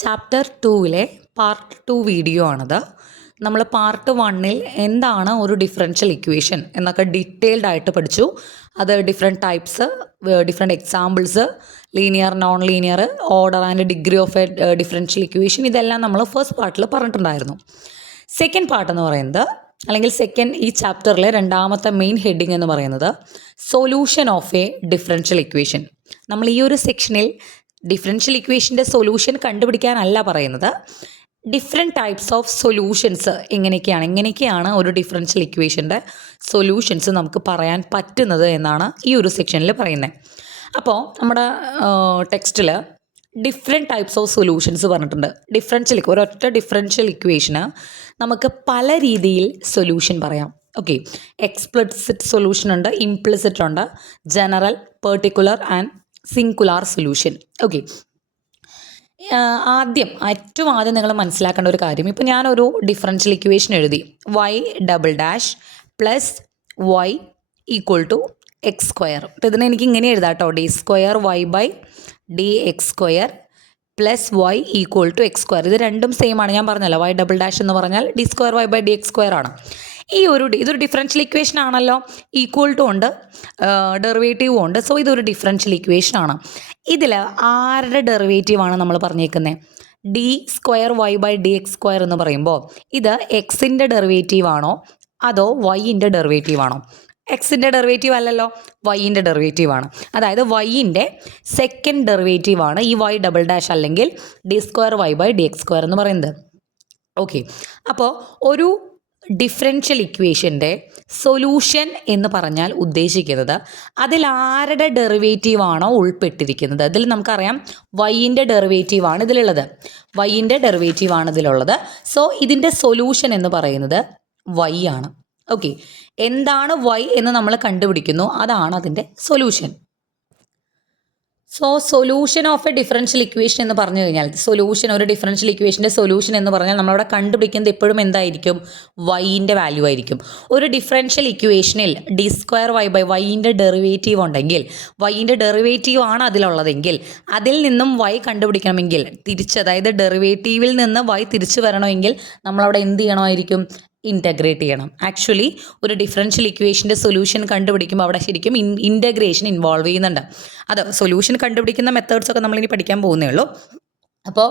Chapter 2-ലെ part 2 video ആണിത്. നമ്മൾ part 1-ൽ എന്താണ് ഒരു ഡിഫറൻഷ്യൽ ഇക്വേഷൻ എന്നൊക്കെ ഡീറ്റെയിൽഡ് ആയിട്ട് പഠിച്ചു. അത് different types, different examples, linear, non linear, order and degree of A differential equation, ഇതെല്ലാം നമ്മൾ ഫസ്റ്റ് പാർട്ടിൽ പറഞ്ഞിട്ടുണ്ടായിരുന്നു. സെക്കൻഡ് പാർട്ട് എന്ന് പറയുന്നത്, അല്ലെങ്കിൽ ഈ ചാപ്റ്ററിലെ രണ്ടാമത്തെ മെയിൻ ഹെഡിങ് എന്ന് പറയുന്നത് solution of A differential equation. നമ്മൾ ഈ ഒരു സെക്ഷനിൽ ഡിഫറൻഷ്യൽ ഇക്വേഷൻ്റെ സൊല്യൂഷൻ കണ്ടുപിടിക്കാനല്ല പറയുന്നത്, ഡിഫറെൻറ്റ് ടൈപ്സ് ഓഫ് സൊല്യൂഷൻസ് എങ്ങനെയൊക്കെയാണ് ഒരു ഡിഫറൻഷ്യൽ ഇക്വേഷൻ്റെ സൊല്യൂഷൻസ് നമുക്ക് പറയാൻ പറ്റുന്നത് എന്നാണ് ഈ ഒരു സെക്ഷനിൽ പറയുന്നത്. അപ്പോൾ നമ്മുടെ ടെക്സ്റ്റിൽ ഡിഫറെൻറ്റ് ടൈപ്സ് ഓഫ് സൊല്യൂഷൻസ് പറഞ്ഞിട്ടുണ്ട്. ഒരൊറ്റ ഡിഫറൻഷ്യൽ ഇക്വേഷന് നമുക്ക് പല രീതിയിൽ സൊല്യൂഷൻ പറയാം. ഓക്കെ, എക്സ്പ്ലിസിറ്റ് സൊല്യൂഷൻ ഉണ്ട്, ഇംപ്ലിസിറ്റ് ഉണ്ട്, general, particular and singular solution. Okay, ഏറ്റവും ആദ്യം നിങ്ങൾ മനസ്സിലാക്കേണ്ട ഒരു കാര്യം, ഇപ്പോൾ ഞാനൊരു ഡിഫറൻഷ്യൽ ഇക്വേഷൻ എഴുതി, y∬ പ്ലസ് y = x². അപ്പോൾ ഇതിനെ എനിക്ക് ഇങ്ങനെ എഴുതാം കേട്ടോ, d²y/dx² പ്ലസ് y = x². ഇത് രണ്ടും സെയിം ആണ്, ഞാൻ പറഞ്ഞല്ലോ y∬ എന്ന് പറഞ്ഞാൽ d²y/dx² ആണ്. ഇതൊരു ഡിഫറൻഷ്യൽ ഇക്വേഷൻ ആണല്ലോ, ഈക്വൽ ടു ഉണ്ട്, ഡെറിവേറ്റീവും ഉണ്ട്. സോ ഇതൊരു ഡിഫറൻഷ്യൽ ഇക്വേഷൻ ആണ്. ഇതിൽ ആരുടെ ഡെറിവേറ്റീവാണ് നമ്മൾ പറഞ്ഞേക്കുന്നത്? d²y/dx² എന്ന് പറയുമ്പോൾ ഇത് എക്സിൻ്റെ ഡെറിവേറ്റീവ് ആണോ അതോ വൈൻ്റെ ഡെറിവേറ്റീവ് ആണോ? എക്സിൻ്റെ ഡെറിവേറ്റീവ് അല്ലല്ലോ, വൈൻ്റെ ഡെറിവേറ്റീവ് ആണ്. അതായത് വൈൻ്റെ സെക്കൻഡ് ഡെറിവേറ്റീവ് ആണ് ഈ y∬ അല്ലെങ്കിൽ d²y/dx² എന്ന് പറയുന്നത്. ഓക്കെ, അപ്പോൾ ഒരു ഡിഫറൻഷ്യൽ ഇക്വേഷൻ്റെ സൊല്യൂഷൻ എന്ന് പറഞ്ഞാൽ ഉദ്ദേശിക്കുന്നത് അതിൽ ആരുടെ ഡെറിവേറ്റീവാണോ ഉൾപ്പെട്ടിരിക്കുന്നത്. അതിൽ നമുക്കറിയാം വൈൻ്റെ ഡെറിവേറ്റീവാണ് ഇതിലുള്ളത്. സോ ഇതിൻ്റെ സൊല്യൂഷൻ എന്ന് പറയുന്നത് y ആണ്. ഓക്കെ, എന്താണ് y എന്ന് നമ്മൾ കണ്ടുപിടിക്കുന്നു, അതാണ് അതിൻ്റെ solution. So solution of A differential equation എന്ന് പറഞ്ഞു കഴിഞ്ഞാൽ, ഒരു ഡിഫറൻഷ്യൽ ഇക്വേഷൻ്റെ സൊല്യൂഷൻ എന്ന് പറഞ്ഞാൽ നമ്മളവിടെ കണ്ടുപിടിക്കുന്നത് എപ്പോഴും എന്തായിരിക്കും? വൈൻ്റെ വാല്യൂ ആയിരിക്കും. ഒരു ഡിഫറൻഷ്യൽ ഇക്വേഷനിൽ d²y/yൻ്റെ ഡെറിവേറ്റീവ് ഉണ്ടെങ്കിൽ, വൈൻ്റെ ഡെറിവേറ്റീവ് ആണ് അതിലുള്ളതെങ്കിൽ, അതിൽ നിന്നും y കണ്ടുപിടിക്കണമെങ്കിൽ അതായത് ഡെറിവേറ്റീവിൽ നിന്ന് y തിരിച്ചു വരണമെങ്കിൽ നമ്മളവിടെ എന്ത് ചെയ്യണമായിരിക്കും? ഇൻ്റഗ്രേറ്റ് ചെയ്യണം. ആക്ച്വലി ഒരു ഡിഫറൻഷ്യൽ ഇക്വേഷൻ്റെ സൊല്യൂഷൻ കണ്ടുപിടിക്കുമ്പോൾ അവിടെ ശരിക്കും ഇൻ്റഗ്രേഷൻ ഇൻവോൾവ് ചെയ്യുന്നുണ്ട്. അത് സൊല്യൂഷൻ കണ്ടുപിടിക്കുന്ന മെത്തേഡ്സൊക്കെ നമ്മളിനി പഠിക്കാൻ പോകുന്നേ ഉള്ളൂ. അപ്പോൾ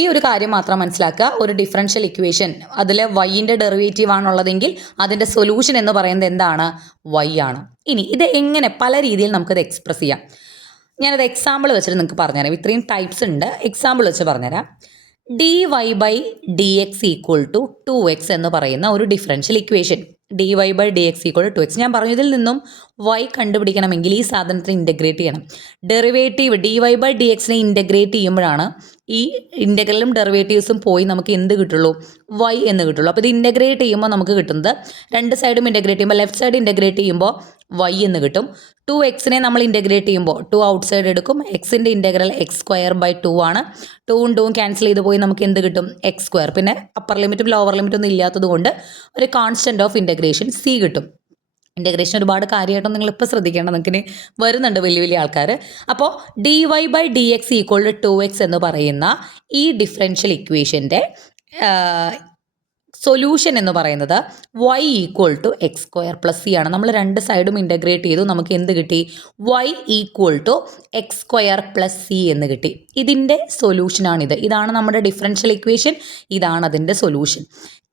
ഈ ഒരു കാര്യം മാത്രം മനസ്സിലാക്കുക, ഒരു ഡിഫറൻഷ്യൽ ഇക്വേഷൻ അതിൽ വൈൻ്റെ ഡെറിവേറ്റീവ് ആണുള്ളതെങ്കിൽ അതിൻ്റെ സൊല്യൂഷൻ എന്ന് പറയുന്നത് എന്താണ്? y ആണ്. ഇനി ഇത് എങ്ങനെ പല രീതിയിൽ നമുക്കത് എക്സ്പ്രസ് ചെയ്യാം. ഞാനത് എക്സാമ്പിൾ വെച്ചിട്ട് നിങ്ങൾക്ക് പറഞ്ഞുതരാം. ഇത്രയും ടൈപ്സ് ഉണ്ട്, എക്സാമ്പിൾ വെച്ച് പറഞ്ഞുതരാം. dy/dx = 2x എന്ന് പറയുന്ന ഒരു ഡിഫറൻഷ്യൽ ഇക്വേഷൻ, dy/dx = 2x. ഞാൻ പറഞ്ഞു ഇതിൽ നിന്നും y കണ്ടുപിടിക്കണമെങ്കിൽ ഈ സാധനത്തിന് ഇൻ്റഗ്രേറ്റ് ചെയ്യണം. ഡെറിവേറ്റീവ് dy/dxനെ ഇൻ്റഗ്രേറ്റ് ചെയ്യുമ്പോഴാണ് ഈ ഇൻ്റഗ്രലും ഡെറിവേറ്റീവ്സും പോയി നമുക്ക് എന്ത് കിട്ടുള്ളൂ? y എന്ന് കിട്ടുള്ളൂ. അപ്പോൾ ഇത് ഇൻ്റഗ്രേറ്റ് ചെയ്യുമ്പോൾ നമുക്ക് കിട്ടുന്നത്, രണ്ട് സൈഡും ഇൻ്റഗ്രേറ്റ് ചെയ്യുമ്പോൾ, ലെഫ്റ്റ് സൈഡ് ഇൻ്റഗ്രേറ്റ് ചെയ്യുമ്പോൾ y എന്ന് കിട്ടും. 2xനെ നമ്മൾ ഇൻ്റഗ്രേറ്റ് ചെയ്യുമ്പോൾ 2 ഔട്ട് സൈഡ് എടുക്കും. എക്സിൻ്റെ ഇൻ്റഗ്രൽ x²/2 ആണ്. 2ഉം 2ഉം ക്യാൻസൽ ചെയ്ത് പോയി നമുക്ക് എന്ത് കിട്ടും? x². പിന്നെ അപ്പർ ലിമിറ്റും ലോവർ ലിമിറ്റും ഒന്നും ഇല്ലാത്തത് കൊണ്ട് ഒരു കോൺസ്റ്റൻറ്റ് ഓഫ് ഇൻ്റഗ്രേഷൻ c കിട്ടും. ഇൻ്റഗ്രേഷൻ ഒരുപാട് കാര്യമായിട്ടൊന്നും നിങ്ങളിപ്പോൾ ശ്രദ്ധിക്കേണ്ട, നിങ്ങൾക്ക് വരുന്നുണ്ട് വലിയ ആൾക്കാർ. അപ്പോൾ dy/dx = 2x എന്ന് പറയുന്ന ഈ ഡിഫറൻഷ്യൽ ഇക്വേഷൻ്റെ സൊല്യൂഷൻ എന്ന് പറയുന്നത് y = x² + c ആണ്. നമ്മൾ രണ്ട് സൈഡും ഇൻ്റഗ്രേറ്റ് ചെയ്തു, നമുക്ക് എന്ത് കിട്ടി? y = x² + c എന്ന് കിട്ടി. ഇതിൻ്റെ സൊല്യൂഷനാണിത്. ഇതാണ് നമ്മുടെ ഡിഫറൻഷ്യൽ ഇക്വേഷൻ, ഇതാണ് അതിൻ്റെ സൊല്യൂഷൻ.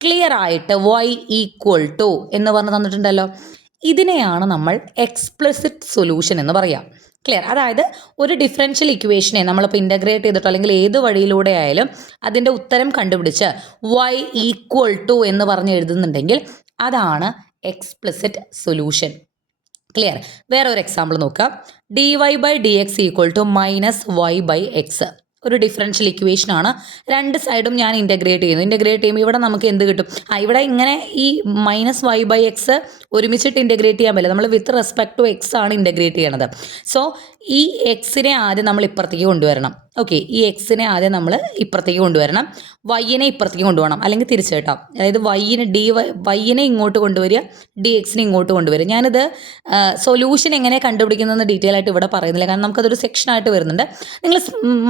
ക്ലിയർ ആയിട്ട് y = എന്ന് പറഞ്ഞ് തന്നിട്ടുണ്ടല്ലോ. ഇതിനെയാണ് നമ്മൾ എക്സ്പ്ലിസിറ്റ് സൊല്യൂഷൻ എന്ന് പറയാം. ക്ലിയർ? അതായത് ഒരു ഡിഫറൻഷ്യൽ ഇക്വേഷനെ നമ്മളിപ്പോൾ ഇൻ്റഗ്രേറ്റ് ചെയ്തിട്ടോ അല്ലെങ്കിൽ ഏത് വഴിയിലൂടെ ആയാലും അതിൻ്റെ ഉത്തരം കണ്ടുപിടിച്ച് y = എന്ന് പറഞ്ഞ് എഴുതുന്നുണ്ടെങ്കിൽ അതാണ് എക്സ്പ്ലിസിറ്റ് സൊല്യൂഷൻ. ക്ലിയർ? വേറെ ഒരു എക്സാമ്പിൾ നോക്കാം. dy/dx = -y/x ഒരു ഡിഫറൻഷ്യൽ ഇക്വേഷൻ ആണ്. രണ്ട് സൈഡും ഞാൻ ഇൻ്റഗ്രേറ്റ് ചെയ്യുമ്പോൾ ഇവിടെ നമുക്ക് എന്ത് കിട്ടും? ഇവിടെ ഇങ്ങനെ ഈ -y/x ഒരുമിച്ചിട്ട് ഇൻ്റഗ്രേറ്റ് ചെയ്യാൻ പറ്റില്ല, നമ്മൾ വിത്ത് റെസ്പെക്ട് ടു x ആണ് ഇൻ്റഗ്രേറ്റ് ചെയ്യണത്. സോ ഈ എക്സിനെ ആദ്യം നമ്മൾ ഇപ്പുറത്തേക്ക് കൊണ്ടുവരണം. ഓക്കെ, ഈ എക്സിനെ ആദ്യം നമ്മൾ ഇപ്പുറത്തേക്ക് കൊണ്ടുവരണം, വൈനെ ഇപ്പുറത്തേക്ക് കൊണ്ടുപോകണം, അല്ലെങ്കിൽ തിരിച്ചു കേട്ടോ. അതായത് വൈനെ ഇങ്ങോട്ട് കൊണ്ടുവരിക, dxനെ ഇങ്ങോട്ട് കൊണ്ടുവരിക. ഞാനിത് സൊല്യൂഷൻ എങ്ങനെ കണ്ടുപിടിക്കുന്നതെന്ന് ഡീറ്റെയിൽ ആയിട്ട് ഇവിടെ പറയുന്നില്ല, കാരണം നമുക്കതൊരു സെക്ഷനായിട്ട് വരുന്നുണ്ട്. നിങ്ങൾ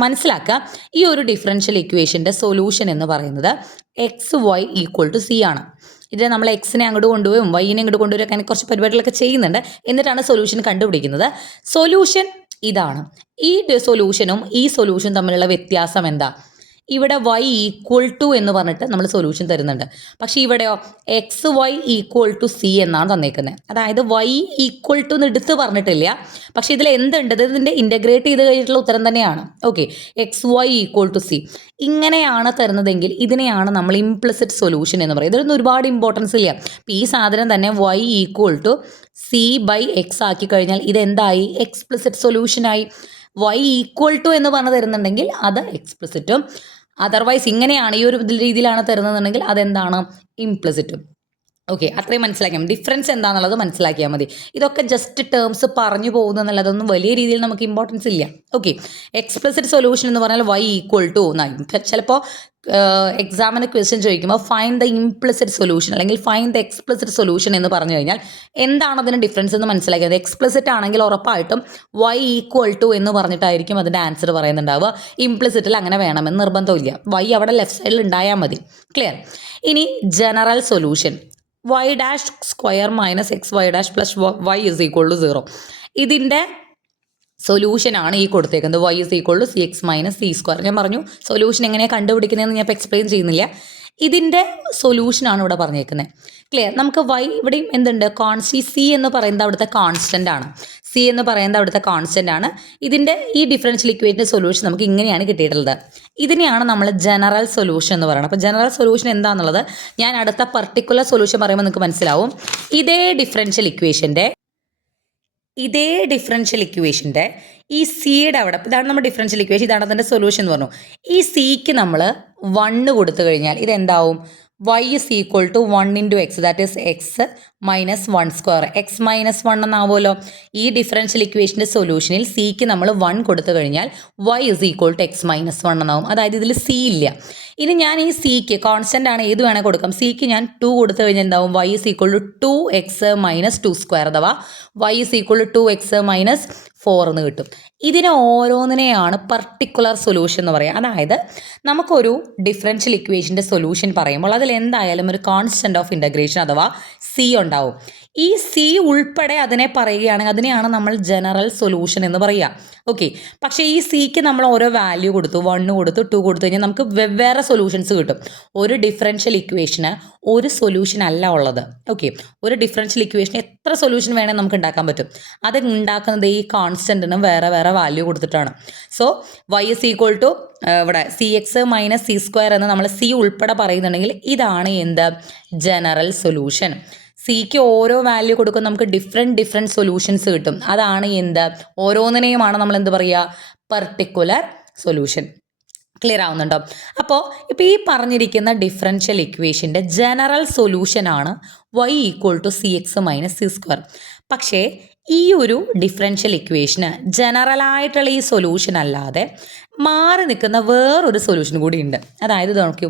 മനസ്സിലാക്കുക. മനസ്സിലാക്കുക, ഈ ഒരു ഡിഫറൻഷ്യൽ ഇക്വേഷൻ്റെ സൊല്യൂഷൻ എന്ന് പറയുന്നത് X Y equal to C ആണ്. ഇതിൽ നമ്മൾ എക്സിനെ അങ്ങോട്ട് കൊണ്ടുപോയും വൈനെ ഇങ്ങോട്ട് കൊണ്ടുവരും, അങ്ങനെ കുറച്ച് പരിപാടികളൊക്കെ ചെയ്യുന്നുണ്ട്. എന്നിട്ടാണ് സൊല്യൂഷൻ കണ്ടുപിടിക്കുന്നത്. സൊല്യൂഷൻ ഇതാണ്. ഈ സൊല്യൂഷനും ഈ സൊല്യൂഷനും തമ്മിലുള്ള വ്യത്യാസം എന്താ? ഇവിടെ y ഈക്വൽ ടു എന്ന് പറഞ്ഞിട്ട് നമ്മൾ സൊല്യൂഷൻ തരുന്നുണ്ട്. പക്ഷേ ഇവിടെയോ X Y equal to C എന്നാണ് തന്നേക്കുന്നത്. അതായത് y ഈക്വൽ ടു എന്ന് എടുത്ത് പറഞ്ഞിട്ടില്ല. പക്ഷേ ഇതിൽ എന്തുണ്ട്? ഇതിൻ്റെ ഇൻ്റഗ്രേറ്റ് ചെയ്ത് കഴിഞ്ഞിട്ടുള്ള ഉത്തരം തന്നെയാണ്. Okay, X Y equal to C ഇങ്ങനെയാണ് തരുന്നതെങ്കിൽ ഇതിനെയാണ് നമ്മൾ ഇംപ്ലിസിറ്റ് സൊല്യൂഷൻ എന്ന് പറയുന്നത്. ഇതിലൊന്നും ഒരുപാട് ഇമ്പോർട്ടൻസ് ഇല്ല. അപ്പോൾ ഈ സാധനം തന്നെ y equal to C by X ആക്കി കഴിഞ്ഞാൽ ഇതെന്തായി? എക്സ്പ്ലിസിറ്റ് സൊല്യൂഷനായി. y ഈക്വൽ ടു എന്ന് പറഞ്ഞ് തരുന്നുണ്ടെങ്കിൽ അത് എക്സ്പ്ലിസിറ്റും, അതർവൈസ് ഇങ്ങനെയാണ് ഈ ഒരു രീതിയിലാണ് തരുന്നതെന്നുണ്ടെങ്കിൽ അതെന്താണ്? ഇംപ്ലിസിറ്റും. ഓക്കെ, അത്രയും മനസ്സിലാക്കിയാൽ മതി. ഡിഫറൻസ് എന്താണെന്നുള്ളത് മനസ്സിലാക്കിയാൽ മതി. ഇതൊക്കെ ജസ്റ്റ് ടേംസ് പറഞ്ഞു പോകുന്നു എന്നുള്ളതൊന്നും വലിയ രീതിയിൽ നമുക്ക് ഇമ്പോർട്ടൻസ് ഇല്ല. ഓക്കെ, എക്സ്പ്ലിസിറ്റ് സൊല്യൂഷൻ എന്ന് പറഞ്ഞാൽ y ഈക്വൽ ടു എന്നായി. ചിലപ്പോൾ എക്സാമിന് ക്വസ്റ്റ്യൻ ചോദിക്കുമ്പോൾ ഫൈൻഡ് ദ ഇംപ്ലിസിറ്റ് സൊല്യൂഷൻ അല്ലെങ്കിൽ ഫൈൻഡ് ദ എക്സ്പ്ലിസിറ്റ് സൊല്യൂഷൻ എന്ന് പറഞ്ഞു കഴിഞ്ഞാൽ എന്താണ് അതിന് ഡിഫറൻസ് എന്ന് മനസ്സിലാക്കിയത്. എക്സ്പ്ലിസിറ്റ് ആണെങ്കിൽ ഉറപ്പായിട്ടും y ഈക്വൽ ടു എന്ന് പറഞ്ഞിട്ടായിരിക്കും അതിൻ്റെ ആൻസർ പറയുന്നുണ്ടാവുക. ഇംപ്ലിസിറ്റിൽ അങ്ങനെ വേണമെന്ന് നിർബന്ധമില്ല. y അവിടെ ലെഫ്റ്റ് സൈഡിൽ ഉണ്ടായാൽ മതി. ക്ലിയർ? ഇനി general solution y dash square minus X Y dash plus y is equal to 0. ഇതിൻ്റെ സൊല്യൂഷനാണ് ഈ കൊടുത്തേക്കുന്നത്. y is equal to C X minus C square. ഞാൻ പറഞ്ഞു സൊല്യൂഷൻ എങ്ങനെയാണ് കണ്ടുപിടിക്കുന്നതെന്ന് ഞാൻ ഇപ്പോൾ എക്സ്പ്ലെയിൻ ചെയ്യുന്നില്ല. ഇതിൻ്റെ സൊല്യൂഷനാണ് ഇവിടെ പറഞ്ഞേക്കുന്നത്. ക്ലിയർ? നമുക്ക് y ഇവിടെയും എന്തുണ്ട്? സി എന്ന് പറയുന്നത് അവിടുത്തെ കോൺസ്റ്റൻ്റ് ആണ്. സി എന്ന് പറയുന്നത് അവിടുത്തെ കോൺസ്റ്റൻ്റ് ആണ്. ഇതിൻ്റെ ഈ ഡിഫറൻഷ്യൽ ഇക്വേഷൻ്റെ സൊല്യൂഷൻ നമുക്ക് ഇങ്ങനെയാണ് കിട്ടിയിട്ടുള്ളത്. ഇതിനെയാണ് നമ്മൾ ജനറൽ സൊല്യൂഷൻ എന്ന് പറയുന്നത്. അപ്പോൾ ജനറൽ സൊല്യൂഷൻ എന്താണെന്നുള്ളത് ഞാൻ അടുത്ത പർട്ടിക്കുലർ സൊല്യൂഷൻ പറയുമ്പോൾ നിങ്ങൾക്ക് മനസ്സിലാവും. ഇതേ ഡിഫറൻഷ്യൽ ഇക്വേഷൻ്റെ ഈ സിയുടെ അവിടെ, ഇതാണ് നമ്മുടെ ഡിഫറൻഷ്യൽ ഇക്വേഷൻ, ഇതാണ് അതിൻ്റെ സൊല്യൂഷൻ എന്ന് പറഞ്ഞു. ഈ സിക്ക് നമ്മൾ 1 കൊടുത്തു കഴിഞ്ഞാൽ ഇതെന്താവും? y is equal to 1 into x, that is x minus 1 square. x minus 1 എന്നാവുമല്ലോ. ഈ ഡിഫറൻഷ്യൽ ഇക്വേഷൻ്റെ സൊല്യൂഷനിൽ സിക്ക് നമ്മൾ 1 കൊടുത്തു കഴിഞ്ഞാൽ y is equal to x minus 1 എന്നാവും. അതായത് ഇതിൽ സി ഇല്ല. ഇനി ഞാൻ ഈ സിക്ക് കോൺസ്റ്റൻ്റ് ആണ്, ഏത് വേണേൽ കൊടുക്കാം. സിക്ക് ഞാൻ 2 കൊടുത്തു കഴിഞ്ഞാൽ എന്താവും? y is equal to 2x minus 2 square, അഥവാ y is equal to 2x minus 4 എന്ന് കിട്ടും. ഇതിനെ ഓരോന്നിനെയാണ് പർട്ടിക്കുലർ സൊല്യൂഷൻ എന്ന് പറയുക. അതായത് നമുക്കൊരു ഡിഫറൻഷ്യൽ ഇക്വേഷൻ്റെ സൊല്യൂഷൻ പറയുമ്പോൾ അതിൽ എന്തായാലും ഒരു കോൺസ്റ്റൻ്റ് ഓഫ് ഇൻ്റഗ്രേഷൻ അഥവാ സി ഉണ്ടാവും. ഈ സി ഉൾപ്പെടെ അതിനെ പറയുകയാണെങ്കിൽ അതിനെയാണ് നമ്മൾ ജനറൽ സൊല്യൂഷൻ എന്ന് പറയുക. ഓക്കെ, പക്ഷേ ഈ സിക്ക് നമ്മൾ ഓരോ വാല്യൂ കൊടുത്തു, 1 കൊടുത്തു, 2 കൊടുത്തു കഴിഞ്ഞാൽ നമുക്ക് വെവ്വേറെ സൊല്യൂഷൻസ് കിട്ടും. ഒരു ഡിഫറൻഷ്യൽ ഇക്വേഷന് ഒരു സൊല്യൂഷൻ അല്ല ഉള്ളത്. ഓക്കെ, ഒരു ഡിഫറൻഷ്യൽ ഇക്വേഷൻ എത്ര സൊല്യൂഷൻ വേണേൽ നമുക്ക് ഉണ്ടാക്കാൻ പറ്റും. അത് ഉണ്ടാക്കുന്നത് ഈ കോൺസ്റ്റൻറ്റിനും വേറെ വേറെ വാല്യൂ കൊടുത്തിട്ടാണ്. So y is equal to ഇവിടെ C X minus C square എന്ന് നമ്മൾ സി ഉൾപ്പെടെ പറയുന്നുണ്ടെങ്കിൽ ഇതാണ് എന്ത്? General solution. സിക്ക് ഓരോ വാല്യൂ കൊടുക്കും, നമുക്ക് ഡിഫറെൻറ്റ് സൊല്യൂഷൻസ് കിട്ടും. അതാണ് എന്ത്? ഓരോന്നിനെയുമാണ് നമ്മൾ എന്ത് പറയുക? Particular solution. ക്ലിയർ ആവുന്നുണ്ടോ? അപ്പോൾ ഇപ്പോൾ ഈ പറഞ്ഞിരിക്കുന്ന ഡിഫറൻഷ്യൽ ഇക്വേഷൻ്റെ ജനറൽ സൊല്യൂഷനാണ് y equal to C X minus C square. പക്ഷേ ഈ ഒരു ഡിഫറൻഷ്യൽ ഇക്വേഷന് ജനറലായിട്ടുള്ള ഈ സൊല്യൂഷൻ അല്ലാതെ മാറി നിൽക്കുന്ന വേറൊരു സൊല്യൂഷൻ കൂടി ഉണ്ട്. അതായത് നോക്കൂ,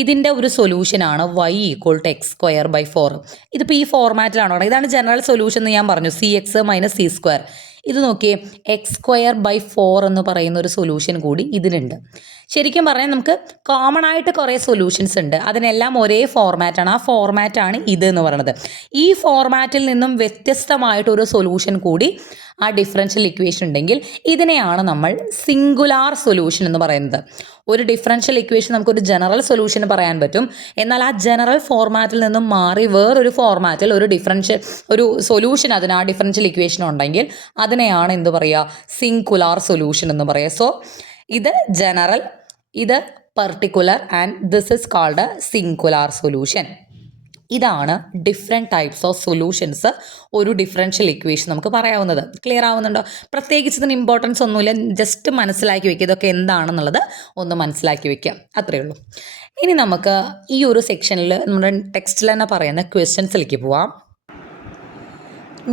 ഇതിൻ്റെ ഒരു സൊല്യൂഷനാണ് y equal to X square by 4. ഇതിപ്പോൾ ഈ ഫോർമാറ്റിലാണോ? ഇതാണ് ജനറൽ സൊല്യൂഷൻ എന്ന് ഞാൻ പറഞ്ഞു, C X minus C square. ഇത് നോക്കിയേ, എക്സ് സ്ക്വയർ ബൈ 4 എന്ന് പറയുന്ന ഒരു സൊല്യൂഷൻ കൂടി ഇതിനുണ്ട്. ശരിക്കും പറഞ്ഞാൽ നമുക്ക് കോമൺ ആയിട്ട് കുറേ സൊല്യൂഷൻസ് ഉണ്ട്, അതിനെല്ലാം ഒരേ ഫോർമാറ്റാണ്. ആ ഫോർമാറ്റാണ് ഇത് എന്ന് പറയുന്നത്. ഈ ഫോർമാറ്റിൽ നിന്നും വ്യത്യസ്തമായിട്ടൊരു സൊല്യൂഷൻ കൂടി ആ ഡിഫറൻഷ്യൽ ഇക്വേഷൻ ഉണ്ടെങ്കിൽ ഇതിനെയാണ് നമ്മൾ സിംഗുലാർ സൊല്യൂഷൻ എന്ന് പറയുന്നത്. ഒരു ഡിഫറൻഷ്യൽ ഇക്വേഷൻ നമുക്കൊരു ജനറൽ സൊല്യൂഷൻ പറയാൻ പറ്റും, എന്നാൽ ആ ജനറൽ ഫോർമാറ്റിൽ നിന്നും മാറി വേറൊരു ഫോർമാറ്റിൽ ഒരു സൊല്യൂഷൻ അതിന് ആ ഡിഫറൻഷ്യൽ ഇക്വേഷൻ ഉണ്ടെങ്കിൽ അതിനെയാണ് എന്ത് പറയുക? സിംഗുലാർ സൊല്യൂഷൻ എന്ന് പറയുക. സോ ഇത് ജനറൽ, ഇത് particular and this is called singular solution. ഇതാണ് ഡിഫറെൻറ്റ് ടൈപ്സ് ഓഫ് സൊല്യൂഷൻസ് ഒരു ഡിഫറൻഷ്യൽ ഇക്വേഷൻ നമുക്ക് പറയാവുന്നത്. ക്ലിയർ ആവുന്നുണ്ടോ? പ്രത്യേകിച്ച് ഇതിന് ഇമ്പോർട്ടൻസ് ഒന്നുമില്ല, ജസ്റ്റ് മനസ്സിലാക്കി വയ്ക്കുക. ഇതൊക്കെ എന്താണെന്നുള്ളത് ഒന്ന് മനസ്സിലാക്കി വയ്ക്കുക, അത്രയേ ഉള്ളൂ. ഇനി നമുക്ക് ഈ ഒരു സെക്ഷനിൽ നമ്മുടെ ടെക്സ്റ്റിൽ തന്നെ പറയുന്ന ക്വസ്റ്റ്യൻസിലേക്ക് പോവാം.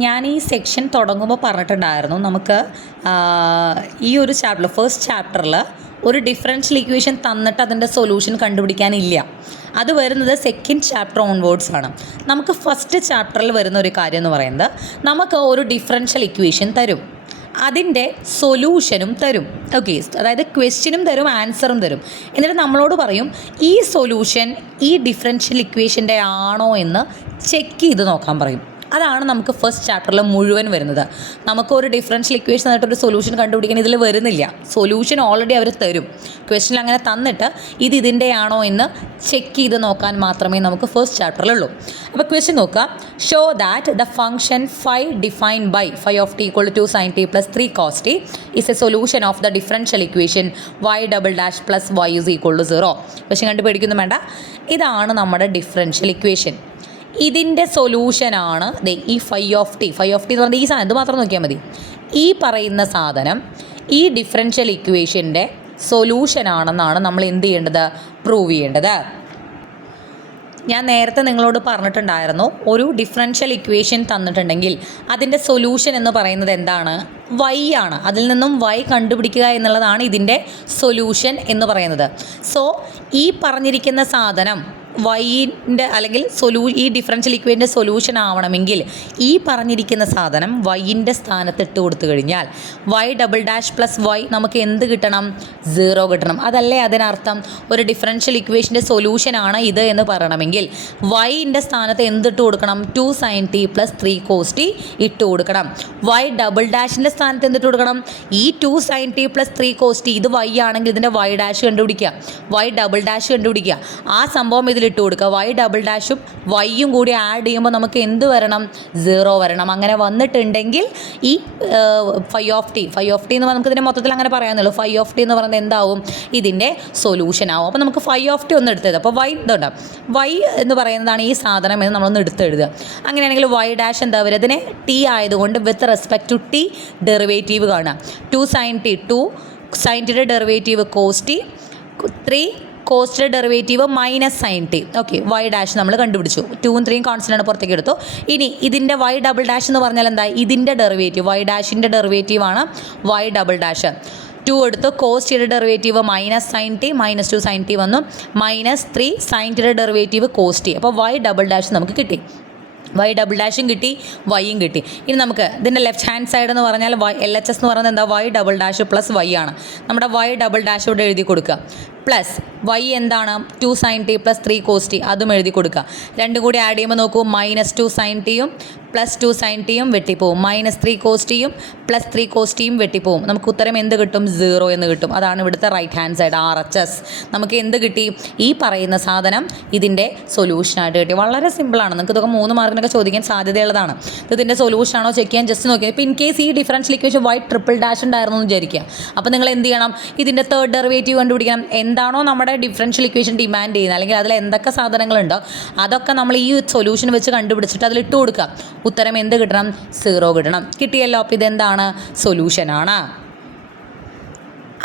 ഞാൻ ഈ സെക്ഷൻ തുടങ്ങുമ്പോൾ പറഞ്ഞിട്ടുണ്ടായിരുന്നു, നമുക്ക് ഈ ഒരു ചാപ്റ്ററിൽ ഫസ്റ്റ് ചാപ്റ്ററിൽ ഒരു ഡിഫറൻഷ്യൽ ഇക്വേഷൻ തന്നിട്ട് അതിൻ്റെ സൊല്യൂഷൻ കണ്ടുപിടിക്കാനില്ല. അത് വരുന്നത് സെക്കൻഡ് ചാപ്റ്റർ ഓൺവേർഡ്സ് ആണ്. നമുക്ക് ഫസ്റ്റ് ചാപ്റ്ററിൽ വരുന്ന ഒരു കാര്യം എന്ന് പറയുന്നത്, നമുക്ക് ഒരു ഡിഫറൻഷ്യൽ ഇക്വേഷൻ തരും. അതിൻ്റെ സൊല്യൂഷനും തരും. ഓക്കെ, അതായത് ക്വസ്റ്റ്യനും തരും, ആൻസറും തരും. എന്നിട്ട് നമ്മളോട് പറയും ഈ സൊല്യൂഷൻ ഈ ഡിഫറൻഷ്യൽ ഇക്വേഷൻ്റെ ആണോ എന്ന് ചെക്ക് ചെയ്ത് നോക്കാൻ പറയും. അതാണ് നമുക്ക് ഫസ്റ്റ് ചാപ്റ്ററിൽ മുഴുവൻ വരുന്നത്. നമുക്കൊരു ഡിഫറൻഷ്യൽ ഇക്വേഷൻ തന്നിട്ടൊരു സൊല്യൂഷൻ കണ്ടുപിടിക്കാൻ ഇതിൽ വരുന്നില്ല. സൊല്യൂഷൻ ഓൾറെഡി അവർ തരും. ക്വസ്റ്റ്യൻ അങ്ങനെ തന്നിട്ട് ഇത് ഇതിൻ്റെ ആണോ എന്ന് ചെക്ക് ചെയ്ത് നോക്കാൻ മാത്രമേ നമുക്ക് ഫസ്റ്റ് ചാപ്റ്ററിലുള്ളൂ. അപ്പോൾ ക്വസ്റ്റ്യൻ നോക്കുക. Show that the function phi defined by phi of T equal to 2sin t + 3 cos t is a solution of the differential equation y double dash plus y is equal to 0. പക്ഷേ കണ്ടുപിടിക്കുന്നു വേണ്ട. ഇതാണ് നമ്മുടെ differential equation. ഇതിൻ്റെ സൊല്യൂഷനാണ് ഈ phi of T എന്ന് പറഞ്ഞാൽ ഈ സാധനം ഇത് മാത്രം നോക്കിയാൽ മതി. ഈ പറയുന്ന സാധനം ഈ ഡിഫറൻഷ്യൽ ഇക്വേഷൻ്റെ സൊല്യൂഷനാണെന്നാണ് നമ്മൾ എന്ത് ചെയ്യേണ്ടത്? പ്രൂവ് ചെയ്യേണ്ടത്. ഞാൻ നേരത്തെ നിങ്ങളോട് പറഞ്ഞിട്ടുണ്ടായിരുന്നു, ഒരു ഡിഫറൻഷ്യൽ ഇക്വേഷൻ തന്നിട്ടുണ്ടെങ്കിൽ അതിൻ്റെ സൊല്യൂഷൻ എന്ന് പറയുന്നത് എന്താണ്? y ആണ്. അതിൽ നിന്നും y കണ്ടുപിടിക്കുക എന്നുള്ളതാണ് ഇതിൻ്റെ സൊല്യൂഷൻ എന്ന് പറയുന്നത്. സോ ഈ പറഞ്ഞിരിക്കുന്ന സാധനം വൈൻ്റെ അല്ലെങ്കിൽ ഈ ഡിഫറൻഷ്യൽ ഇക്വേഷൻ്റെ സൊല്യൂഷൻ ആവണമെങ്കിൽ ഈ പറഞ്ഞിരിക്കുന്ന സാധനം വൈൻ്റെ സ്ഥാനത്ത് ഇട്ട് കൊടുത്തു കഴിഞ്ഞാൽ y double dash plus y നമുക്ക് എന്ത് കിട്ടണം? 0 കിട്ടണം. അതല്ലേ അതിനർത്ഥം? ഒരു ഡിഫറൻഷ്യൽ ഇക്വേഷൻ്റെ സൊല്യൂഷനാണ് ഇത് എന്ന് പറയണമെങ്കിൽ വൈൻ്റെ സ്ഥാനത്ത് എന്തിട്ട് കൊടുക്കണം? 2sin t + 3 cos t ഇട്ട് കൊടുക്കണം. y ഡബിൾ ഡാഷിൻ്റെ സ്ഥാനത്ത് എന്തിട്ട് കൊടുക്കണം? ഈ 2sin t + 3 cos t ഇത് y ആണെങ്കിൽ ഇതിൻ്റെ y ഡാഷ് കണ്ടുപിടിക്കുക, y ഡബിൾ ഡാഷ് കണ്ടുപിടിക്കുക. ആ സംഭവം ഇതിൽ ഇട്ട് കൊടുക്കുക. y ഡബിൾ ഡാഷും വൈയും കൂടി ആഡ് ചെയ്യുമ്പോൾ നമുക്ക് എന്ത് വരണം? 0 വരണം. അങ്ങനെ വന്നിട്ടുണ്ടെങ്കിൽ ഈ ഫൈ ഓഫ് ടി എന്ന് നമുക്ക് ഇതിനെ മൊത്തത്തിൽ അങ്ങനെ പറയാമെന്നുള്ളൂ. ഫൈ ഓഫ് ടി എന്ന് പറയുന്നത് എന്താവും? ഇതിൻ്റെ സൊല്യൂഷൻ ആവും. അപ്പോൾ നമുക്ക് ഫൈ ഓഫ് ടി ഒന്ന് എടുത്തത്. അപ്പോൾ y ഇതുണ്ട്, y എന്ന് പറയുന്നതാണ് ഈ സാധനം എന്ന് നമ്മളൊന്ന് എടുത്തെഴുതുക. അങ്ങനെയാണെങ്കിൽ y ഡാഷ് എന്താ വരിക? ഇതിനെ ടി ആയതുകൊണ്ട് with respect to T derivative കാണാം. 2sin t 2 sin ടിയുടെ ഡെറിവേറ്റീവ് cos t 3 കോസ്റ്റിൻ്റെ derivative -sin t. Okay, y dash നമ്മൾ കണ്ടുപിടിച്ചു. 2ഉം 3ഉം കോൺസ്റ്റൻ്റാണ്, പുറത്തേക്ക് എടുത്തു. ഇനി ഇതിൻ്റെ y ഡബിൾ ഡാഷ് എന്ന് പറഞ്ഞാൽ എന്താ? ഇതിൻ്റെ ഡെറിവേറ്റീവ് y ഡാഷിൻ്റെ ഡെറിവേറ്റീവാണ് y ഡബിൾ ഡാഷ്. 2 എടുത്ത് കോസ്റ്റിയുടെ derivative -sin t -2sin t വന്നു. -3 sin ടിയുടെ ഡെറിവേറ്റീവ് cos t. അപ്പോൾ y ഡബിൾ ഡാഷ് നമുക്ക് കിട്ടി. y ഡബിൾ ഡാഷും കിട്ടി, വൈയും കിട്ടി. ഇനി നമുക്ക് ഇതിൻ്റെ ലെഫ്റ്റ് ഹാൻഡ് സൈഡ് എന്ന് പറഞ്ഞാൽ LHS എന്ന് പറയുന്നത് എന്താ? y double dash plus y ആണ്. നമ്മുടെ y ഡബിൾ ഡാഷ് ഇവിടെ എഴുതി കൊടുക്കുക. പ്ലസ് y എന്താണ്? 2sin t + 3 cos t അതും എഴുതി കൊടുക്കുക. രണ്ടും കൂടി ആഡ് ചെയ്യുമ്പോൾ നോക്കൂ, -2sin t യും +2sin t യും വെട്ടിപ്പോവും, -3 cos t യും +3 cos t യും വെട്ടിപ്പോവും. നമുക്ക് ഉത്തരം എന്ത് കിട്ടും? 0 എന്ന് കിട്ടും. അതാണ് ഇവിടുത്തെ റൈറ്റ് ഹാൻഡ് സൈഡ് RHS. നമുക്ക് എന്ത് കിട്ടി? ഈ പറയുന്ന സാധനം ഇതിൻ്റെ സൊല്യൂഷനായിട്ട് കിട്ടി. വളരെ സിമ്പിളാണ്. നിങ്ങൾക്ക് ഇതൊക്കെ 3 മാർക്കിനൊക്കെ ചോദിക്കാൻ സാധ്യതയുള്ളതാണ്. ഇതിൻ്റെ സൊല്യൂഷനാണോ ചെക്ക് ചെയ്യാൻ ജസ്റ്റ് നോക്കിയാൽ. ഇപ്പോൾ ഇൻ കേസ് ഈ differential equation y triple dash ഉണ്ടായിരുന്നു എന്ന് വിചാരിക്കുക. അപ്പോൾ നിങ്ങൾ എന്ത് ചെയ്യണം? ഇതിൻ്റെ തേർഡ് ഡെറിവേറ്റീവ് കണ്ടുപിടിക്കണം. എന്താണോ നമ്മുടെ ഡിഫറൻഷ്യൽ ഇക്വേഷൻ ഡിമാൻഡ് ചെയ്യുന്നത്, അല്ലെങ്കിൽ അതിൽ എന്തൊക്കെ സാധനങ്ങളുണ്ടോ അതൊക്കെ നമ്മൾ ഈ സൊല്യൂഷൻ വെച്ച് കണ്ടുപിടിച്ചിട്ട് അതിൽ ഇട്ട് കൊടുക്കുക. ഉത്തരം എന്ത് കിട്ടണം? 0 കിട്ടണം. കിട്ടിയല്ലോ. അപ്പോൾ ഇതെന്താണ്? സൊല്യൂഷനാണ്.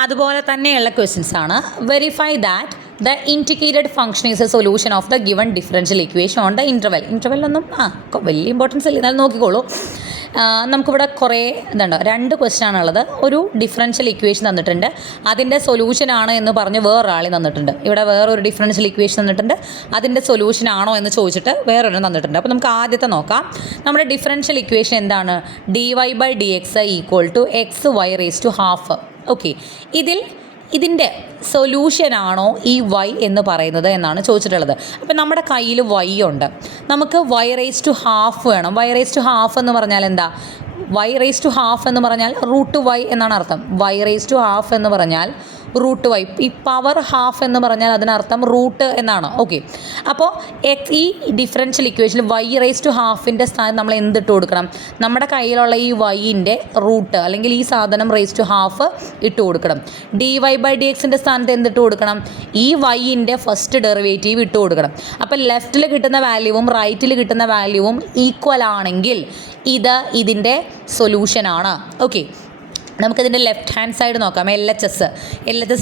അതുപോലെ തന്നെയുള്ള ക്വസ്റ്റ്യൻസ് ആണ്. Verify that the indicated function is a solution of the given differential equation on the ഇൻ്റർവെല്ലൊന്നും വലിയ ഇമ്പോർട്ടൻസ് ഇല്ല, എന്നാലും നോക്കിക്കോളൂ. നമുക്കിവിടെ കുറേ ഇതുണ്ട്. 2 ക്വസ്റ്റ്യൻ ആണുള്ളത്. ഒരു ഡിഫറൻഷ്യൽ ഇക്വേഷൻ തന്നിട്ടുണ്ട്, അതിൻ്റെ സൊല്യൂഷനാണ് എന്ന് പറഞ്ഞ് വേറൊരാളെ തന്നിട്ടുണ്ട്. ഇവിടെ വേറൊരു ഡിഫറൻഷ്യൽ ഇക്വേഷൻ തന്നിട്ടുണ്ട്, അതിൻ്റെ സൊല്യൂഷൻ ആണോ എന്ന് ചോദിച്ചിട്ട് വേറൊരെണ്ണം തന്നിട്ടുണ്ട്. അപ്പോൾ നമുക്ക് ആദ്യത്തെ നോക്കാം. നമ്മുടെ ഡിഫറൻഷ്യൽ ഇക്വേഷൻ എന്താണ്? dy/dx = xy⁻². ഓക്കെ, ഇതിൻ്റെ സൊല്യൂഷനാണോ ഈ y എന്ന് പറയുന്നത് എന്നാണ് ചോദിച്ചിട്ടുള്ളത്. അപ്പോൾ നമ്മുടെ കയ്യിൽ y ഉണ്ട്, നമുക്ക് y⁻½ വേണം. y⁻½ എന്ന് പറഞ്ഞാൽ എന്താ? y⁻½ എന്ന് പറഞ്ഞാൽ √y എന്നാണ് അർത്ഥം. y⁻½ എന്ന് പറഞ്ഞാൽ √y. ഈ പവർ ഹാഫ് എന്ന് പറഞ്ഞാൽ അതിനർത്ഥം റൂട്ട് എന്നാണ്. ഓക്കെ, അപ്പോൾ ഈ ഡിഫറൻഷ്യൽ ഇക്വേഷനിൽ y⁻½ സ്ഥാനം നമ്മൾ എന്തിട്ട് കൊടുക്കണം? നമ്മുടെ കയ്യിലുള്ള ഈ വൈൻ്റെ റൂട്ട് അല്ലെങ്കിൽ ഈ സാധനം ⁻½ ഇട്ട് കൊടുക്കണം. dy/dx സ്ഥാനത്ത് എന്തിട്ട് കൊടുക്കണം? ഈ വൈൻ്റെ ഫസ്റ്റ് ഡെറിവേറ്റീവ് ഇട്ട് കൊടുക്കണം. അപ്പോൾ ലെഫ്റ്റിൽ കിട്ടുന്ന വാല്യൂവും റൈറ്റിൽ കിട്ടുന്ന വാല്യൂവും ഈക്വൽ ആണെങ്കിൽ ഇതിൻ്റെ സൊല്യൂഷനാണ്. ഓക്കെ, നമുക്കിതിൻ്റെ ലെഫ്റ്റ് ഹാൻഡ് സൈഡ് നോക്കാം. എൽ എച്ച് എസ്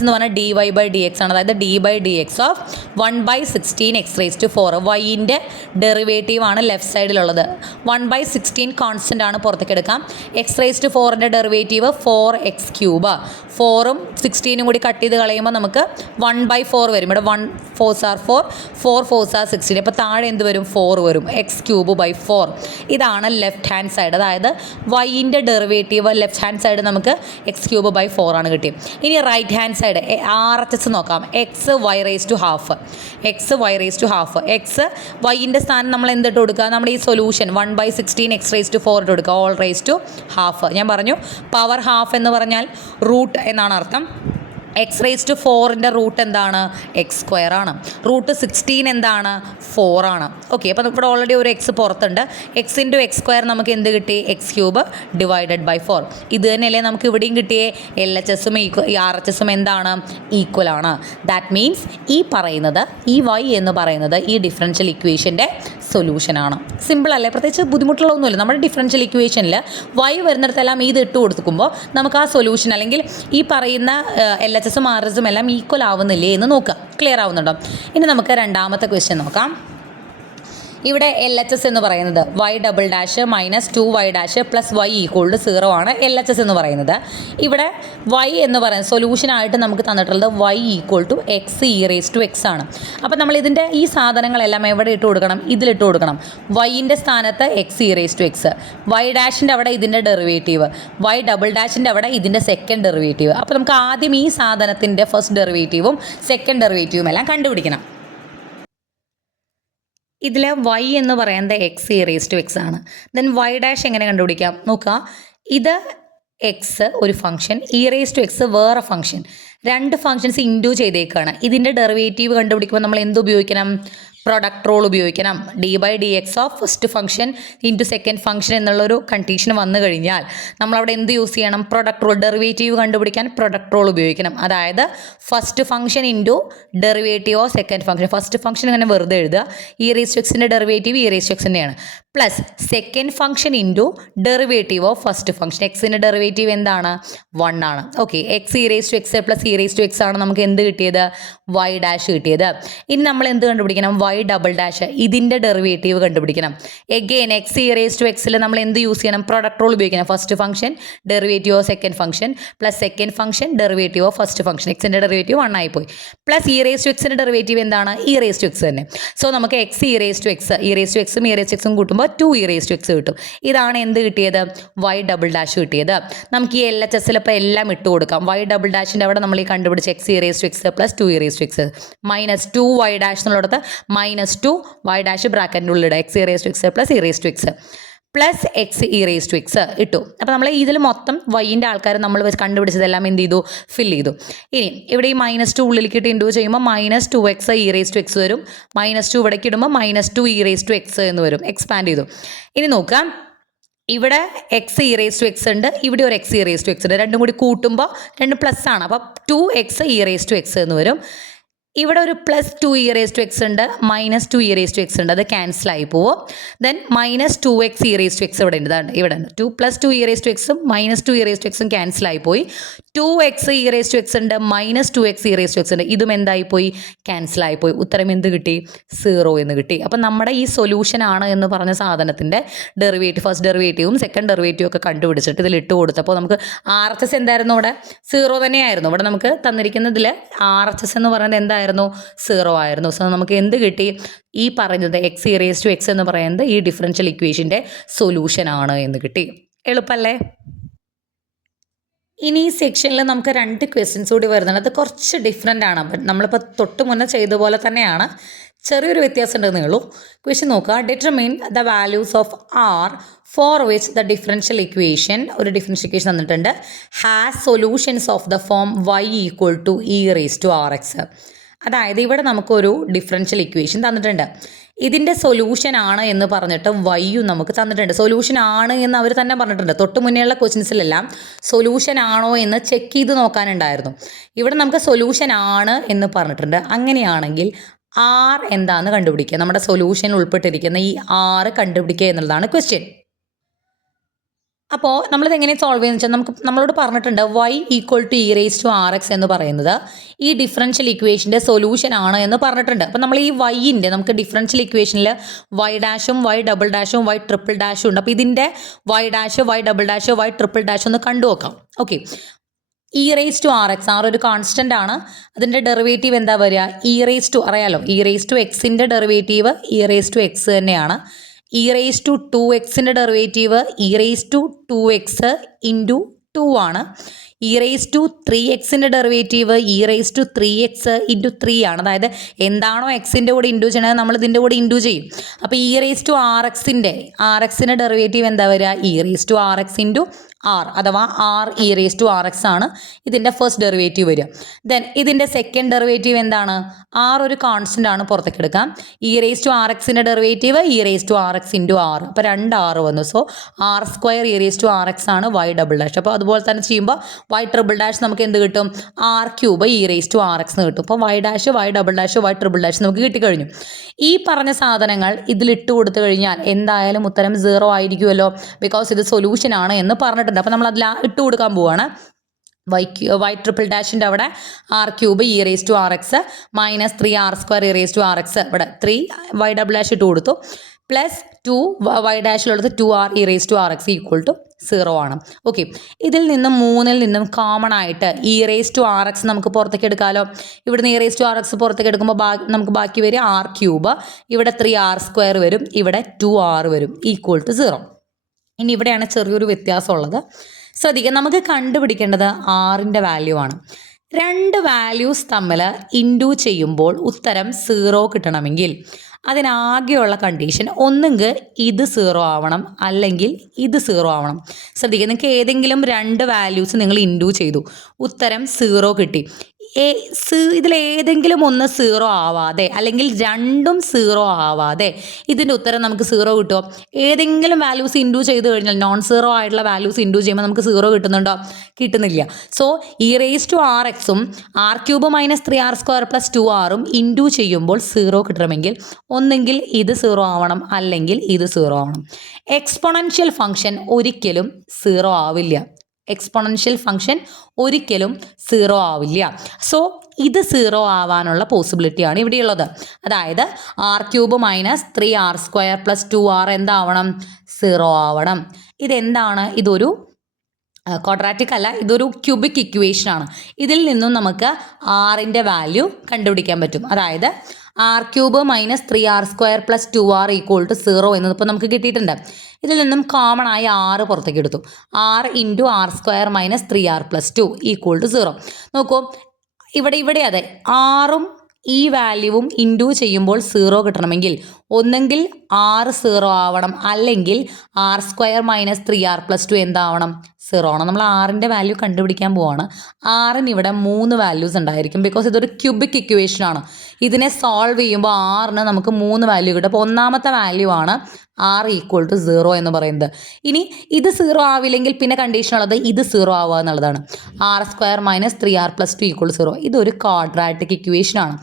എന്ന് പറഞ്ഞാൽ dy/dx ആണ്. അതായത് d/dx ഓഫ് 1/16 x⁴. വൈൻ്റെ ഡെറിവേറ്റീവ് ആണ് ലെഫ്റ്റ് സൈഡിലുള്ളത്. 1/16 കോൺസ്റ്റൻ്റ് ആണ്, പുറത്തേക്ക് എടുക്കാം. x⁴ derivative 4x³. 4ഉം 16ഉം കൂടി കട്ട് ചെയ്ത് കളയുമ്പോൾ നമുക്ക് 1/4 വരും. ഇവിടെ 1 4s are 4, 4 4s are 16. അപ്പോൾ താഴെ എന്ത് വരും? 4 വരും. x³/4. ഇതാണ് ലെഫ്റ്റ് ഹാൻഡ് സൈഡ്. അതായത് വൈൻ്റെ ഡെറിവേറ്റീവ് ലെഫ്റ്റ് ഹാൻഡ് സൈഡ് നമുക്ക് x³/4 ആണ് കിട്ടിയത്. ഇനി റൈറ്റ് ഹാൻഡ് സൈഡ് RHS നോക്കാം. xy⁻². x വൈൻ്റെ സ്ഥാനം നമ്മൾ എന്തിട്ട് കൊടുക്കുക? നമ്മുടെ ഈ സൊല്യൂഷൻ 1/16 x⁴ ഇട്ട് കൊടുക്കുക. all⁻². ഞാൻ പറഞ്ഞു പവർ ഹാഫ് എന്ന് പറഞ്ഞാൽ റൂട്ട് എന്നാണ് അർത്ഥം. x⁴ റൂട്ട് എന്താണ്? x² ആണ്. റൂട്ട് 16 എന്താണ്? 4 ആണ്. ഓക്കെ, അപ്പോൾ ഇവിടെ ഓൾറെഡി ഒരു എക്സ് പുറത്തുണ്ട്. x × x² നമുക്ക് എന്ത് കിട്ടി? x³ / 4. ഇത് തന്നെയല്ലേ നമുക്ക് ഇവിടെയും കിട്ടിയേ? LHSഉം RHSഉം എന്താണ്? ഈക്വൽ ആണ്. ദാറ്റ് മീൻസ് ഈ പറയുന്നത് ഈ y എന്ന് പറയുന്നത് ഈ ഡിഫറൻഷ്യൽ ഇക്വേഷൻ്റെ സൊല്യൂഷനാണ്. സിമ്പിൾ അല്ലേ? പ്രത്യേകിച്ച് ബുദ്ധിമുട്ടുള്ളതൊന്നുമില്ല. നമ്മുടെ ഡിഫറൻഷ്യൽ ഇക്വേഷനിൽ y വരുന്നിടത്തെല്ലാം ഇത് ഇട്ട് കൊടുക്കുമ്പോൾ നമുക്ക് ആ സൊല്യൂഷൻ അല്ലെങ്കിൽ ഈ പറയുന്ന LHSഉം RHSഉം എല്ലാം ഈക്വൽ ആവുന്നില്ലേ എന്ന് നോക്കുക. ക്ലിയർ ആവുന്നുണ്ടോ? ഇനി നമുക്ക് രണ്ടാമത്തെ ക്വസ്റ്റ്യൻ നോക്കാം. ഇവിടെ LHS എന്ന് പറയുന്നത് y⁻′ - 2y' + y = 0 ആണ് LHS എന്ന് പറയുന്നത്. ഇവിടെ y എന്ന് പറയുന്നത് സൊല്യൂഷനായിട്ട് നമുക്ക് തന്നിട്ടുള്ളത് y = x⁻⁴ ആണ്. അപ്പോൾ നമ്മൾ ഇതിൻ്റെ ഈ സാധനങ്ങളെല്ലാം എവിടെ ഇട്ട് കൊടുക്കണം? ഇതിലിട്ട് കൊടുക്കണം. y-ൻ്റെ സ്ഥാനത്ത് x⁻⁴, y' അവിടെ ഇതിൻ്റെ ഡെറിവേറ്റീവ്, y⁻ അവിടെ ഇതിൻ്റെ സെക്കൻഡ് ഡെറിവേറ്റീവ്. അപ്പോൾ നമുക്ക് ആദ്യം ഈ സാധനത്തിൻ്റെ ഫസ്റ്റ് ഡെറിവേറ്റീവും സെക്കൻഡ് ഡെറിവേറ്റീവും എല്ലാം കണ്ടുപിടിക്കണം. ഇതിൽ y എന്ന് പറയുന്നത് x⁻⁴ ആണ്. ദെൻ y' എങ്ങനെ കണ്ടുപിടിക്കാം? നോക്കുക, ഇത് എക്സ് ഒരു ഫംഗ്ഷൻ, e⁻x വേറെ ഫംഗ്ഷൻ. രണ്ട് ഫംഗ്ഷൻസ് ഇൻഡു ചെയ്തേക്കാണ്. ഇതിൻ്റെ ഡെറിവേറ്റീവ് കണ്ടുപിടിക്കുമ്പോൾ നമ്മൾ എന്ത് ഉപയോഗിക്കണം? പ്രൊഡക്റ്റ് റൂൾ ഉപയോഗിക്കണം. d/dx of first function into second function എന്നുള്ളൊരു കണ്ടീഷൻ വന്നു കഴിഞ്ഞാൽ നമ്മളവിടെ എന്ത് യൂസ് ചെയ്യണം? Product rule. ഡെറിവേറ്റീവ് കണ്ടുപിടിക്കാൻ പ്രൊഡക്റ്റ് റൂൾ ഉപയോഗിക്കണം. അതായത് first function into derivative of second function. First function ഇങ്ങനെ വെറുതെ എഴുതുക. e⁻x ഡെറിവേറ്റീവ് e⁻x തന്നെയാണ്. Plus second function into derivative of first function. എക്സിൻ്റെ ഡെറിവേറ്റീവ് എന്താണ്? 1 ആണ്. ഓക്കെ, x⁻x + e⁻x ആണ് നമുക്ക് എന്ത് കിട്ടിയത്? y' കിട്ടിയത്. ഇനി നമ്മൾ എന്ത് കണ്ടുപിടിക്കണം? y⁻#. ഇതിൻ്റെ ഡെറിവേറ്റീവ് കണ്ടുപിടിക്കണം. എഗെയിൻ x⁻x നമ്മൾ എന്ത് യൂസ് ചെയ്യണം? പ്രൊഡക്റ്റ് റൂൾ ഉപയോഗിക്കണം. First function derivative of second function plus second function derivative of first function. എക്സിൻ്റെ ഡെറിവേറ്റീവ് 1 ആയിപ്പോയി. പ്ലസ് e⁻x ഡെറിവേറ്റീവ് എന്താണ്? e⁻x തന്നെ. സോ നമുക്ക് x⁻x e⁻xഉം കൂട്ടുമ്പോൾ 2e⁻x കിട്ടും. ഇതാണ് എന്ത് കിട്ടിയത്? y⁻# കിട്ടിയത്. നമുക്ക് ഈ LHS ഇപ്പോൾ എല്ലാം ഇട്ട് കൊടുക്കാം. y⁻ അവിടെ നമ്മൾ ഈ കണ്ടുപിടിച്ച x⁻x + 2e⁻x -2y' എന്നുള്ളിടത്ത് -2y' ബ്രാക്കറ്റിനുള്ളിൽ x⁻x + e⁻x പ്ലസ് x⁻x ഇട്ടു. അപ്പോൾ നമ്മൾ ഇതിൽ മൊത്തം വൈൻ്റെ ആൾക്കാർ നമ്മൾ കണ്ടുപിടിച്ചതെല്ലാം എന്ത് ചെയ്തു? ഫില്ല് ചെയ്തു. ഇനി ഇവിടെ ഈ -2 ഉള്ളിലേക്ക് ഇട്ട് ഇൻഡു ചെയ്യുമ്പോൾ -2x e⁻x വരും. -2 ഇവിടേക്ക് ഇടുമ്പോൾ -2e⁻x എന്ന് വരും. എക്സ്പാൻഡ് ചെയ്തു. ഇനി നോക്കാം, ഇവിടെ x⁻x ഉണ്ട്, ഇവിടെ ഒരു x⁻x ഉണ്ട്. രണ്ടും കൂടി കൂട്ടുമ്പോൾ രണ്ട് പ്ലസ് ആണ്. അപ്പോൾ 2x e⁻x എന്ന് വരും. ഇവിടെ ഒരു +2e⁻x ഉണ്ട്, -2e⁻x ഉണ്ട്. അത് ക്യാൻസൽ ആയി പോവും. ദെൻ -2x e⁻x ഇവിടെ ഉണ്ട്. ഇവിടെ ഉണ്ട് 2 + 2e⁻x -2e⁻x ക്യാൻസൽ ആയി പോയി. 2x e⁻x ഉണ്ട്, -2x e⁻x ഉണ്ട്. ഇതും എന്തായിപ്പോയി? ക്യാൻസൽ ആയിപ്പോയി. ഉത്തരം എന്ത് കിട്ടി? 0 എന്ന് കിട്ടി. അപ്പം നമ്മുടെ ഈ സൊല്യൂഷൻ ആണ് എന്ന് പറഞ്ഞ സാധനത്തിൻ്റെ ഡെറിവേറ്റീവ്, ഫസ്റ്റ് ഡെറിവേറ്റീവും സെക്കൻഡ് ഡെറിവേറ്റീവും ഒക്കെ കണ്ടുപിടിച്ചിട്ട് ഇതിൽ ഇട്ട് കൊടുത്തപ്പോൾ നമുക്ക് RHS എന്തായിരുന്നു? ഇവിടെ 0 തന്നെയായിരുന്നു. ഇവിടെ നമുക്ക് തന്നിരിക്കുന്നതിൽ RHS എന്ന് പറയുന്നത് എന്തായിരുന്നു? 0 ആയിരുന്നു. സോ നമുക്ക് എന്ത് കിട്ടി? ഈ പറയുന്നത് x⁻x എന്ന് പറയുന്നത് ഈ ഡിഫറൻഷ്യൽ ഇക്വേഷൻ്റെ സൊല്യൂഷൻ ആണ് എന്ന് കിട്ടി. എളുപ്പമല്ലേ? ഇനി ഈ സെക്ഷനിൽ നമുക്ക് 2 ക്വസ്റ്റ്യൻസ് കൂടി വരുന്നുണ്ട്. അത് കുറച്ച് ഡിഫറെൻ്റ് ആണ്. അപ്പം നമ്മളിപ്പോൾ തൊട്ട് മുന്നേ ചെയ്ത പോലെ തന്നെയാണ്, ചെറിയൊരു വ്യത്യാസം ഉണ്ടെന്നേ ഉള്ളൂ. ക്വസ്റ്റ്യൻ നോക്കുക. Determine the values of R for which the differential equation, ഒരു ഡിഫറൻഷ്യൽ ഇക്വേഷൻ തന്നിട്ടുണ്ട്, has solutions of the form y = e⁻x. അതായത് ഇവിടെ നമുക്കൊരു ഡിഫറൻഷ്യൽ ഇക്വേഷൻ തന്നിട്ടുണ്ട്. ഇതിൻ്റെ സൊല്യൂഷൻ ആണ് എന്ന് പറഞ്ഞിട്ട് വൈയും നമുക്ക് തന്നിട്ടുണ്ട്. സൊല്യൂഷൻ ആണ് എന്ന് അവർ തന്നെ പറഞ്ഞിട്ടുണ്ട്. തൊട്ട് മുന്നേയുള്ള ക്വസ്റ്റ്യൻസിലെല്ലാം സൊല്യൂഷൻ ആണോ എന്ന് ചെക്ക് ചെയ്ത് നോക്കാനുണ്ടായിരുന്നു. ഇവിടെ നമുക്ക് സൊല്യൂഷൻ ആണ് എന്ന് പറഞ്ഞിട്ടുണ്ട്. അങ്ങനെയാണെങ്കിൽ R എന്താണെന്ന് കണ്ടുപിടിക്കുക. നമ്മുടെ സൊല്യൂഷനിൽ ഉൾപ്പെട്ടിരിക്കുന്ന ഈ R കണ്ടുപിടിക്കുക എന്നുള്ളതാണ് ക്വസ്റ്റ്യൻ. അപ്പോൾ നമ്മളിത് എങ്ങനെ സോൾവ് ചെയ്യുന്നത് വെച്ചാൽ നമ്മളോട് പറഞ്ഞിട്ടുണ്ട് y ഈക്വൽ ടു e⁻⁴x എന്ന് പറയുന്നത് ഈ ഡിഫറൻഷ്യൽ ഇക്വേഷൻ്റെ സൊല്യൂഷൻ ആണ് എന്ന് പറഞ്ഞിട്ടുണ്ട്. അപ്പോൾ നമ്മൾ ഈ വൈൻ്റെ നമുക്ക് ഡിഫറൻഷ്യൽ ഇക്വേഷനിൽ y ഡാഷും y ഡബിൾ ഡാഷും y ട്രിപ്പിൾ ഡാഷും ഉണ്ട്. അപ്പോൾ ഇതിൻ്റെ y dash y double dash y triple dash ഒന്ന് കണ്ടു നോക്കാം. ഓക്കെ, e⁻⁴x ആർ ഒരു കോൺസ്റ്റൻ്റ് ആണ്. അതിൻ്റെ ഡെറിവേറ്റീവ് എന്താ വരിക? അറിയാലോ, e⁻x ഡെറിവേറ്റീവ് e⁻x തന്നെയാണ്. e⁻2x ഡെറിവേറ്റീവ് e⁻2x ഇൻറ്റു 2 ആണ്. e⁻3x ഡെറിവേറ്റീവ് e⁻3x ഇൻറ്റു 3 ആണ്. അതായത് എന്താണോ എക്സിൻ്റെ കൂടെ ഇൻറ്റു ചെയ്യണത് നമ്മൾ ഇതിൻ്റെ കൂടെ ഇൻറ്റു ചെയ്യും. അപ്പോൾ e⁻⁴ ഡെറിവേറ്റീവ് എന്താ വരിക? e⁻⁴x ഇൻറ്റു r അഥവാ r e⁻⁴x ആണ് ഇതിൻ്റെ ഫസ്റ്റ് ഡെറിവേറ്റീവ് വരിക. ദെൻ ഇതിൻ്റെ സെക്കൻഡ് ഡെറിവേറ്റീവ് എന്താണ്? r ഒരു കോൺസ്റ്റൻ്റ് ആണ്, പുറത്തേക്ക് എടുക്കാം. e⁻⁴x derivative e⁻⁴x into r. അപ്പോൾ 2 r വന്നു. സോ r² e⁻⁴x ആണ് y ഡബിൾ ഡാഷ്. അപ്പോൾ അതുപോലെ തന്നെ ചെയ്യുമ്പോൾ y ട്രിപ്പിൾ ഡാഷ് നമുക്ക് എന്ത് കിട്ടും? r³ e⁻⁴x എന്ന് കിട്ടും. അപ്പോൾ y dash y double dash y triple dash നമുക്ക് കിട്ടിക്കഴിഞ്ഞു. ഈ പറഞ്ഞ സാധനങ്ങൾ ഇതിലിട്ട് കൊടുത്തു കഴിഞ്ഞാൽ എന്തായാലും ഉത്തരം 0 ആയിരിക്കുമല്ലോ, ബിക്കോസ് ഇത് സൊല്യൂഷൻ ആണ് എന്ന് പറഞ്ഞിട്ടുണ്ട്. അപ്പോൾ നമ്മൾ അതിൽ ഇട്ട് കൊടുക്കാൻ പോവുകയാണ്. y ട്രിപ്പിൾ ഡാഷിൻ്റെ അവിടെ r³ e⁻⁴x minus 3r² e⁻⁴x ഇവിടെ 3 y ഡബിൾ ഡാഷ് ഇട്ട് കൊടുത്തു, പ്ലസ് 2 y ഡാഷിലെടുത്ത് 2r e⁻⁴x ഈക്വൽ ടു 0 ആണ്. ഓക്കെ, ഇതിൽ നിന്നും 3-ൽ നിന്നും കോമൺ ആയിട്ട് e⁻⁴x നമുക്ക് പുറത്തേക്ക് എടുക്കാമല്ലോ. ഇവിടുന്ന് e⁻⁴x പുറത്തേക്ക് എടുക്കുമ്പോൾ നമുക്ക് ബാക്കി വരും r³, ഇവിടെ 3r² വരും, ഇവിടെ 2r വരും, ഈക്വൽ ടു 0. ഇനി ഇവിടെയാണ് ചെറിയൊരു വ്യത്യാസമുള്ളത്. ശ്രദ്ധിക്കുക, നമുക്ക് കണ്ടുപിടിക്കേണ്ടത് ആറിൻ്റെ വാല്യൂ ആണ്. രണ്ട് വാല്യൂസ് തമ്മിൽ ഇൻറ്റു ചെയ്യുമ്പോൾ ഉത്തരം 0 കിട്ടണമെങ്കിൽ അതിനാകെയുള്ള കണ്ടീഷൻ ഒന്നുകിൽ ഇത് 0 ആവണം, അല്ലെങ്കിൽ ഇത് 0 ആവണം. ശ്രദ്ധിക്കുക, നിങ്ങൾക്ക് ഏതെങ്കിലും രണ്ട് വാല്യൂസ് നിങ്ങൾ ഇൻറ്റു ചെയ്തു, ഉത്തരം 0 കിട്ടി. ഇതിലേതെങ്കിലും ഒന്ന് 0 ആവാതെ അല്ലെങ്കിൽ രണ്ടും 0 ആവാതെ ഇതിൻ്റെ ഉത്തരം നമുക്ക് 0 കിട്ടുമോ? ഏതെങ്കിലും വാല്യൂസ് ഇൻറ്റു ചെയ്ത് കഴിഞ്ഞാൽ നോൺ 0 ആയിട്ടുള്ള വാല്യൂസ് ഇൻറ്റു ചെയ്യുമ്പോൾ നമുക്ക് 0 കിട്ടുന്നുണ്ടോ? കിട്ടുന്നില്ല. സോ e⁻⁴x-ഉം r³ മൈനസ് 3r² പ്ലസ് 2r-ഉം ഇൻറ്റു ചെയ്യുമ്പോൾ 0 കിട്ടണമെങ്കിൽ ഒന്നെങ്കിൽ ഇത് 0 ആവണം, അല്ലെങ്കിൽ ഇത് 0 ആവണം. എക്സ്പോണൻഷ്യൽ ഫംഗ്ഷൻ ഒരിക്കലും 0 ആവില്ല. എക്സ്പോണൻഷ്യൽ ഫംഗ്ഷൻ ഒരിക്കലും 0 ആവില്ല. സോ ഇത് 0 ആവാനുള്ള പോസിബിലിറ്റിയാണ് ഇവിടെയുള്ളത്. അതായത് r³ minus 3r² plus 2r എന്താവണം? 0 ആവണം. ഇതെന്താണ്? ഇതൊരു ക്വാഡ്രാറ്റിക് അല്ല, ഇതൊരു ക്യൂബിക് ഇക്വേഷനാണ്. ഇതിൽ നിന്നും നമുക്ക് ആറിൻ്റെ വാല്യൂ കണ്ടുപിടിക്കാൻ പറ്റും. അതായത് r³ minus 3r² plus 2r equal to 0 എന്നതിപ്പോൾ നമുക്ക് കിട്ടിയിട്ടുണ്ട്. ഇതിൽ നിന്നും കോമൺ ആയി 6 പുറത്തേക്ക് എടുത്തു. r into r² minus 3r plus 2 equal to 0. നോക്കൂ, ഇവിടെ അതെ, ആറും ഈ വാല്യൂവും ഇൻറ്റു ചെയ്യുമ്പോൾ 0 കിട്ടണമെങ്കിൽ ഒന്നെങ്കിൽ r 0 ആവണം, അല്ലെങ്കിൽ r² മൈനസ് 3r പ്ലസ് 2 എന്താവണം? 0 ആണ്. നമ്മൾ ആറിൻ്റെ വാല്യൂ കണ്ടുപിടിക്കാൻ പോവാണ്. ആറിന് ഇവിടെ 3 വാല്യൂസ് ഉണ്ടായിരിക്കും, ബിക്കോസ് ഇതൊരു ക്യൂബിക് ഇക്വേഷനാണ്. ഇതിനെ സോൾവ് ചെയ്യുമ്പോൾ ആറിന് നമുക്ക് 3 വാല്യൂ കിട്ടും. അപ്പോൾ ഒന്നാമത്തെ വാല്യൂ ആണ് r ഈക്വൽ ടു 0 എന്ന് പറയുന്നത്. ഇനി ഇത് 0 ആവില്ലെങ്കിൽ പിന്നെ കണ്ടീഷൻ ഉള്ളത് ഇത് 0 ആവുക എന്നുള്ളതാണ്. r² minus 3r plus 2 equal 0. ഇതൊരു ക്വാഡ്രാറ്റിക് ഇക്വേഷനാണ്.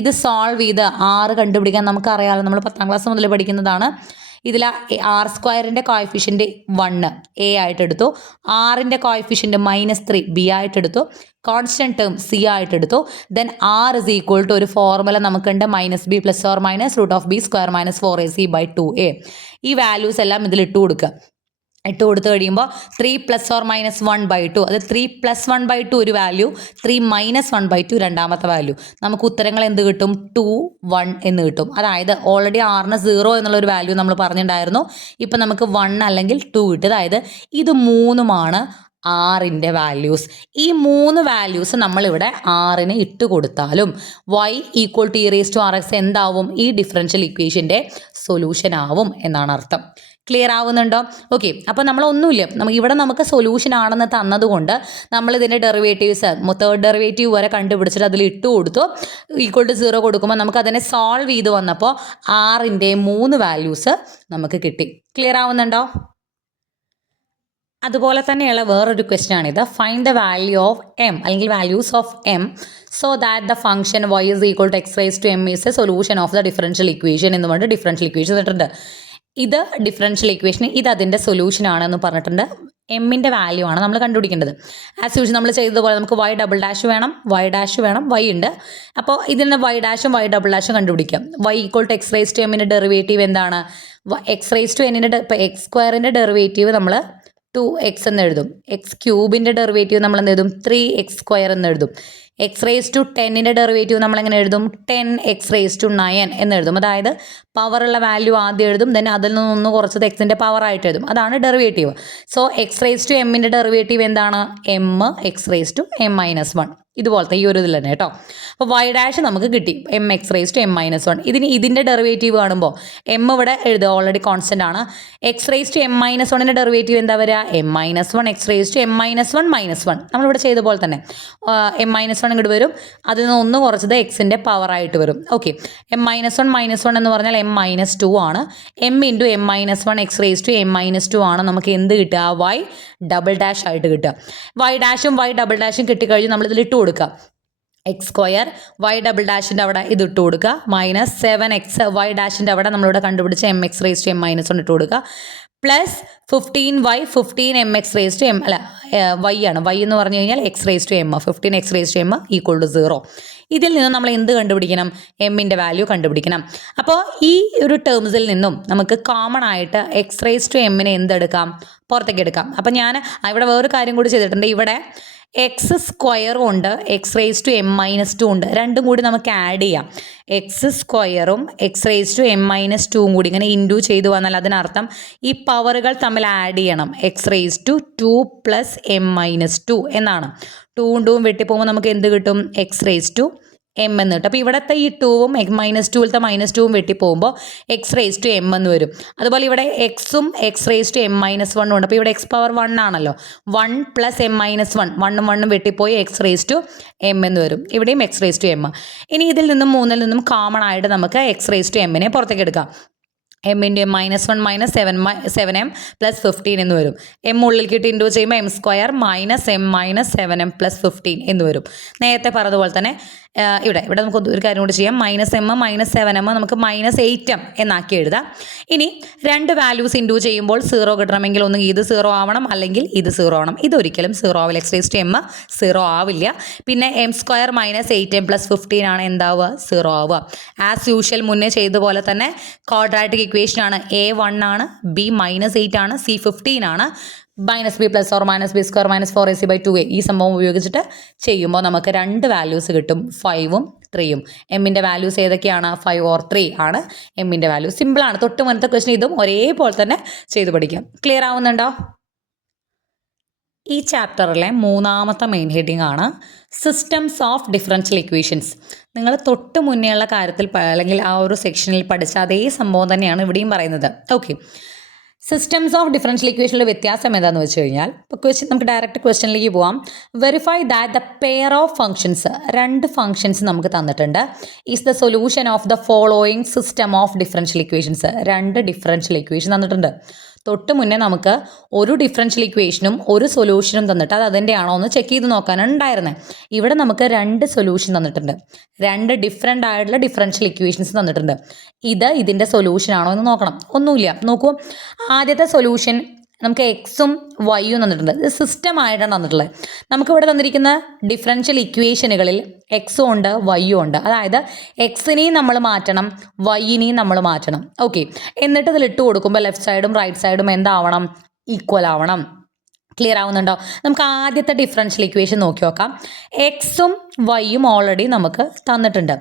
ഇത് സോൾവ് ചെയ്ത് r കണ്ടുപിടിക്കാൻ നമുക്കറിയാമല്ലോ, നമ്മൾ 10ാം ക്ലാസ് മുതൽ പഠിക്കുന്നതാണ്. ഇതിൽ r² കോഎഫിഷ്യൻറ്റ് 1 a ആയിട്ടെടുത്തു, r കോഎഫിഷ്യൻറ്റ് -3 b ആയിട്ടെടുത്തു, കോൺസ്റ്റൻറ്റ് ടേം c ആയിട്ടെടുത്തു. Then r is equal to ഒരു ഫോർമുല നമുക്കുണ്ട്, -b plus or minus √b² minus 4ac/2a. ഈ വാല്യൂസ് എല്ലാം ഇതിൽ ഇട്ട് കൊടുക്കുക. ഇട്ട് കൊടുത്തു കഴിയുമ്പോൾ 3 പ്ലസ് ഓർ മൈനസ് 1/2, അത് 3 പ്ലസ് 1/2 ഒരു വാല്യൂ, 3 മൈനസ് 1/2 രണ്ടാമത്തെ വാല്യൂ. നമുക്ക് ഉത്തരങ്ങൾ എന്ത് കിട്ടും? 2, 1 എന്ന് കിട്ടും. അതായത് ഓൾറെഡി r-ന് 0 എന്നുള്ളൊരു വാല്യൂ നമ്മൾ പറഞ്ഞിട്ടുണ്ടായിരുന്നു. ഇപ്പം നമുക്ക് 1 അല്ലെങ്കിൽ 2 കിട്ടും. അതായത് ഇത് 3-മാണ് ആറിൻ്റെ വാല്യൂസ്. ഈ 3 വാല്യൂസ് നമ്മളിവിടെ ആറിന് ഇട്ട് കൊടുത്താലും y ഈക്വൽ ടു e⁻⁴x എന്താവും? ഈ ഡിഫറൻഷ്യൽ ഇക്വേഷൻ്റെ സൊല്യൂഷൻ ആവും എന്നാണ് അർത്ഥം. ക്ലിയർ ആവുന്നുണ്ടോ? ഓക്കെ, അപ്പോൾ നമ്മളൊന്നുമില്ല, നമുക്ക് സൊല്യൂഷൻ ആണെന്ന് തന്നതുകൊണ്ട് നമ്മൾ ഇതിൻ്റെ ഡെറിവേറ്റീവ്സ് 3rd ഡെറിവേറ്റീവ് വരെ കണ്ടുപിടിച്ചിട്ട് അതിൽ ഇട്ട് കൊടുത്തു. ഈക്വൽ ടു 0 കൊടുക്കുമ്പോൾ നമുക്ക് അതിനെ സോൾവ് ചെയ്ത് വന്നപ്പോൾ ആറിൻ്റെ 3 വാല്യൂസ് നമുക്ക് കിട്ടി. ക്ലിയർ ആവുന്നുണ്ടോ? അതുപോലെ തന്നെയുള്ള വേറൊരു ക്വസ്റ്റ്യൻ ആണിത്. Find the value of m അല്ലെങ്കിൽ values of m so that the function y is equal to x⁻m is a solution of the differential equation എന്ന് പറഞ്ഞിട്ട് ഡിഫറൻഷ്യൽ ഇക്വേഷൻ തന്നിട്ടുണ്ട്. ഇത് ഡിഫറൻഷ്യൽ ഇക്വേഷൻ, ഇത് അതിൻ്റെ സൊല്യൂഷൻ ആണെന്ന് പറഞ്ഞിട്ടുണ്ട്. എമ്മിൻ്റെ വാല്യൂ ആണ് നമ്മൾ കണ്ടുപിടിക്കേണ്ടത്. ആസ് യൂഷ്വൽ നമ്മൾ ചെയ്തതുപോലെ നമുക്ക് വൈ ഡബിൾ ഡാഷ് വേണം, വൈ ഉണ്ട്. അപ്പോൾ ഇതിന് വൈ ഡാഷും വൈ ഡബിൾ ഡാഷും കണ്ടുപിടിക്കാം. Y equal to X raise to എമ്മിൻ്റെ ഡെറിവേറ്റീവ് എന്താണ്? എക്സ് റേസ് ടു എന്നിൻ്റെ ഇപ്പോൾ എക്സ് സ്ക്വയറിൻ്റെ ഡെറിവേറ്റീവ് നമ്മൾ 2x എന്ന് എഴുതും. എക്സ് ക്യൂബിൻ്റെ ഡെറിവേറ്റീവ് നമ്മൾ എന്ത് എഴുതും? 3x² എന്ന് എഴുതും. എക്സ് റേസ് ടു 10ൻ്റെ ഡെറിവേറ്റീവ് നമ്മൾ എങ്ങനെ എഴുതും? 10x⁹ എന്ന് എഴുതും. അതായത് പവറുള്ള വാല്യൂ ആദ്യം എഴുതും, ദെൻ അതിൽ നിന്ന് കുറച്ചത് എക്സിൻ്റെ പവർ ആയിട്ട് എഴുതും. അതാണ് derivative. So X raise to എമ്മിൻ്റെ ഡെറിവേറ്റീവ് എന്താണ്? M X raise to m-1 ഇതുപോലത്തെ ഈ ഒരു ഇതിൽ തന്നെ കേട്ടോ. അപ്പോൾ വൈ ഡാഷ് നമുക്ക് കിട്ടി mx⁻m-1. ഇതിൻ്റെ ഡെറിവേറ്റീവ് കാണുമ്പോൾ എം ഇവിടെ എഴുതുക, ഓൾറെഡി കോൺസ്റ്റൻ്റ് ആണ്. x⁻m-1ൻ്റെ ഡെറിവേറ്റീവ് എന്താ വരിക? m-1 x⁻m-1 നമ്മളിവിടെ ചെയ്ത പോലെ തന്നെ m-1 ഇങ്ങോട്ട് വരും, അതിൽ നിന്ന് ഒന്ന് കുറച്ചത് എക്സിൻ്റെ പവറായിട്ട് വരും. ഓക്കെ, m-1 എന്ന് പറഞ്ഞാൽ m-2 ആണ്. m ഇൻറ്റു m-1 x⁻m-2 ആണ് നമുക്ക് എന്ത് കിട്ടുക? വൈ ഡബിൾ ഡാഷ് ആയിട്ട് കിട്ടുക. വൈ ഡാഷും വൈ ഡബിൾ ഡാഷും കിട്ടിക്കഴിഞ്ഞ് നമ്മളിതിൽ ഇട്ട് കൊടുക്കുക. x² വൈ ഡബിൾ ഡാഷിൻ്റെ അവിടെ ഇത് ഇട്ട് കൊടുക്കുക, -7x വൈ ഡാഷിൻ്റെ അവിടെ നമ്മളിവിടെ കണ്ടുപിടിച്ച mx⁻m-1 ഇട്ട് കൊടുക്കുക, പ്ലസ് 15y 15mx⁻m അല്ല y ആണ്. y എന്ന് പറഞ്ഞു കഴിഞ്ഞാൽ x⁻m 15x⁻m = 0. ഇതിൽ നിന്നും നമ്മൾ എന്ത് കണ്ടുപിടിക്കണം? എമ്മിൻ്റെ വാല്യൂ കണ്ടുപിടിക്കണം. അപ്പോൾ ഈ ഒരു ടേംസിൽ നിന്നും നമുക്ക് കോമൺ ആയിട്ട് x⁻m എന്തെടുക്കാം? പുറത്തേക്ക് എടുക്കാം. അപ്പം ഞാൻ ഇവിടെ വേറൊരു കാര്യം കൂടി ചെയ്തിട്ടുണ്ട്. ഇവിടെ x² ഉണ്ട്, x⁻m-2 ഉണ്ട്, രണ്ടും കൂടി നമുക്ക് ആഡ് ചെയ്യാം. x²ഉം x⁻m-2 കൂടി ഇങ്ങനെ ഇൻറ്റു ചെയ്തു വന്നാൽ അതിനർത്ഥം ഈ പവറുകൾ തമ്മിൽ ആഡ് ചെയ്യണം. x⁻2 + m-2 എന്നാണ്. 2ഉം 2ഉം വെട്ടിപ്പോകുമ്പോൾ നമുക്ക് എന്ത് കിട്ടും? x⁻m എന്ന് കിട്ടും. അപ്പോൾ ഇവിടുത്തെ ഈ 2ഉം -2ലത്തെ -2ഉം വെട്ടിപ്പോകുമ്പോൾ x⁻m എന്ന് വരും. അതുപോലെ ഇവിടെ എക്സും x⁻m-1 ഉണ്ട്. അപ്പോൾ ഇവിടെ x⁻1 ആണല്ലോ, 1 + m-1 1ഉം 1ഉം വെട്ടിപ്പോയി x⁻m എന്ന് വരും. ഇവിടെയും x⁻m. ഇനി ഇതിൽ നിന്നും 3ൽ നിന്നും കോമൺ ആയിട്ട് നമുക്ക് x⁻m പുറത്തേക്ക് എടുക്കാം. m × -1 - 7m + 15 എന്ന് വരും. m ഉള്ളിലേക്ക് ഇൻറ്റു ചെയ്യുമ്പോൾ m² -m - 7m + 15 എന്ന് വരും. നേരത്തെ പറഞ്ഞതുപോലെ തന്നെ ഇവിടെ നമുക്ക് ഒരു കാര്യം കൂടി ചെയ്യാം. -m - 7m നമുക്ക് -8m എന്നാക്കി എഴുതാം. ഇനി രണ്ട് വാല്യൂസ് ഇൻറ്റു ചെയ്യുമ്പോൾ 0 കിട്ടണമെങ്കിൽ ഒന്ന് ഇത് 0 ആവണം, അല്ലെങ്കിൽ ഇത് 0 ആവണം. ഇതൊരിക്കലും 0 ആവില്ല. x⁻m 0 ആവില്ല. പിന്നെ m² - 8m + 15 ആണ് എന്താവുക? 0 ആവുക. ആസ് യൂഷ്വൽ മുന്നേ ചെയ്തതുപോലെ തന്നെ ക്വാഡ്രാറ്റിക് ഇക്വേഷൻ ആണ്. a 1 ആണ്, b -8 ആണ്, c 15 ആണ്. -b + or -b² - 4ac/2a ഈ സംഭവം ഉപയോഗിച്ചിട്ട് ചെയ്യുമ്പോൾ നമുക്ക് രണ്ട് വാല്യൂസ് കിട്ടും, 5ഉം 3ഉം. എമ്മിൻ്റെ വാല്യൂസ് ഏതൊക്കെയാണ്? 5 or 3 ആണ് എമ്മിൻ്റെ വാല്യൂ. സിമ്പിളാണ്. തൊട്ട് മുന്നത്തെ ക്വസ്റ്റൻ ഇതും ഒരേപോലെ തന്നെ ചെയ്തു പഠിക്കാം. ക്ലിയർ ആവുന്നുണ്ടോ? ഈ ചാപ്റ്ററിലെ മൂന്നാമത്തെ മെയിൻ ഹെഡിങ് ആണ് സിസ്റ്റംസ് ഓഫ് ഡിഫറൻഷ്യൽ ഇക്വേഷൻസ്. നിങ്ങൾ തൊട്ട് മുന്നേയുള്ള കാര്യത്തിൽ അല്ലെങ്കിൽ ആ ഒരു സെക്ഷനിൽ പഠിച്ച അതേ സംഭവം തന്നെയാണ് ഇവിടെയും പറയുന്നത്. ഓക്കെ, സിസ്റ്റംസ് ഓഫ് ഡിഫറൻഷ്യൽ ഇക്വേഷനിലെ വ്യത്യാസം എന്താണെന്ന് വെച്ച് കഴിഞ്ഞാൽ, ഇപ്പോൾ നമുക്ക് ഡയറക്റ്റ് ക്വസ്റ്റനിലേക്ക് പോവാം. Verify that the pair of functions, രണ്ട് ഫംഗ്ഷൻസ് നമുക്ക് തന്നിട്ടുണ്ട്, is the solution of the following system of differential equations. രണ്ട് ഡിഫറൻഷ്യൽ ഇക്വേഷൻ തന്നിട്ടുണ്ട്. തൊട്ട് മുന്നേ നമുക്ക് ഒരു ഡിഫറൻഷ്യൽ ഇക്വേഷനും ഒരു സൊല്യൂഷനും തന്നിട്ട് അത് അതിൻ്റെ ആണോ എന്ന് ചെക്ക് ചെയ്ത് നോക്കാനാണ് ഉണ്ടായിരുന്നത്. ഇവിടെ നമുക്ക് രണ്ട് സൊല്യൂഷൻ തന്നിട്ടുണ്ട്, രണ്ട് ഡിഫറെൻ്റ് ആയിട്ടുള്ള ഡിഫറൻഷ്യൽ ഇക്വേഷൻസ് തന്നിട്ടുണ്ട്. ഇതിൻ്റെ സൊല്യൂഷൻ ആണോ എന്ന് നോക്കണം. ഒന്നുമില്ല, നോക്കൂ. ആദ്യത്തെ സൊല്യൂഷൻ നമുക്ക് എക്സും വൈയും തന്നിട്ടുണ്ട്. ഇത് സിസ്റ്റം ആയിട്ടാണ് തന്നിട്ടുള്ളത്. നമുക്കിവിടെ തന്നിരിക്കുന്ന ഡിഫറൻഷ്യൽ ഇക്വേഷനുകളിൽ എക്സും ഉണ്ട് വൈയും ഉണ്ട്. അതായത് എക്സിനെയും നമ്മൾ മാറ്റണം, വൈയിനെയും നമ്മൾ മാറ്റണം. ഓക്കെ, എന്നിട്ട് ഇതിൽ ഇട്ട് കൊടുക്കുമ്പോൾ ലെഫ്റ്റ് സൈഡും റൈറ്റ് സൈഡും എന്താവണം? ഈക്വൽ ആവണം. ക്ലിയർ ആവുന്നുണ്ടോ? നമുക്ക് ആദ്യത്തെ ഡിഫറൻഷ്യൽ ഇക്വേഷൻ നോക്കി നോക്കാം. എക്സും വൈയും ഓൾറെഡി നമുക്ക് തന്നിട്ടുണ്ട്.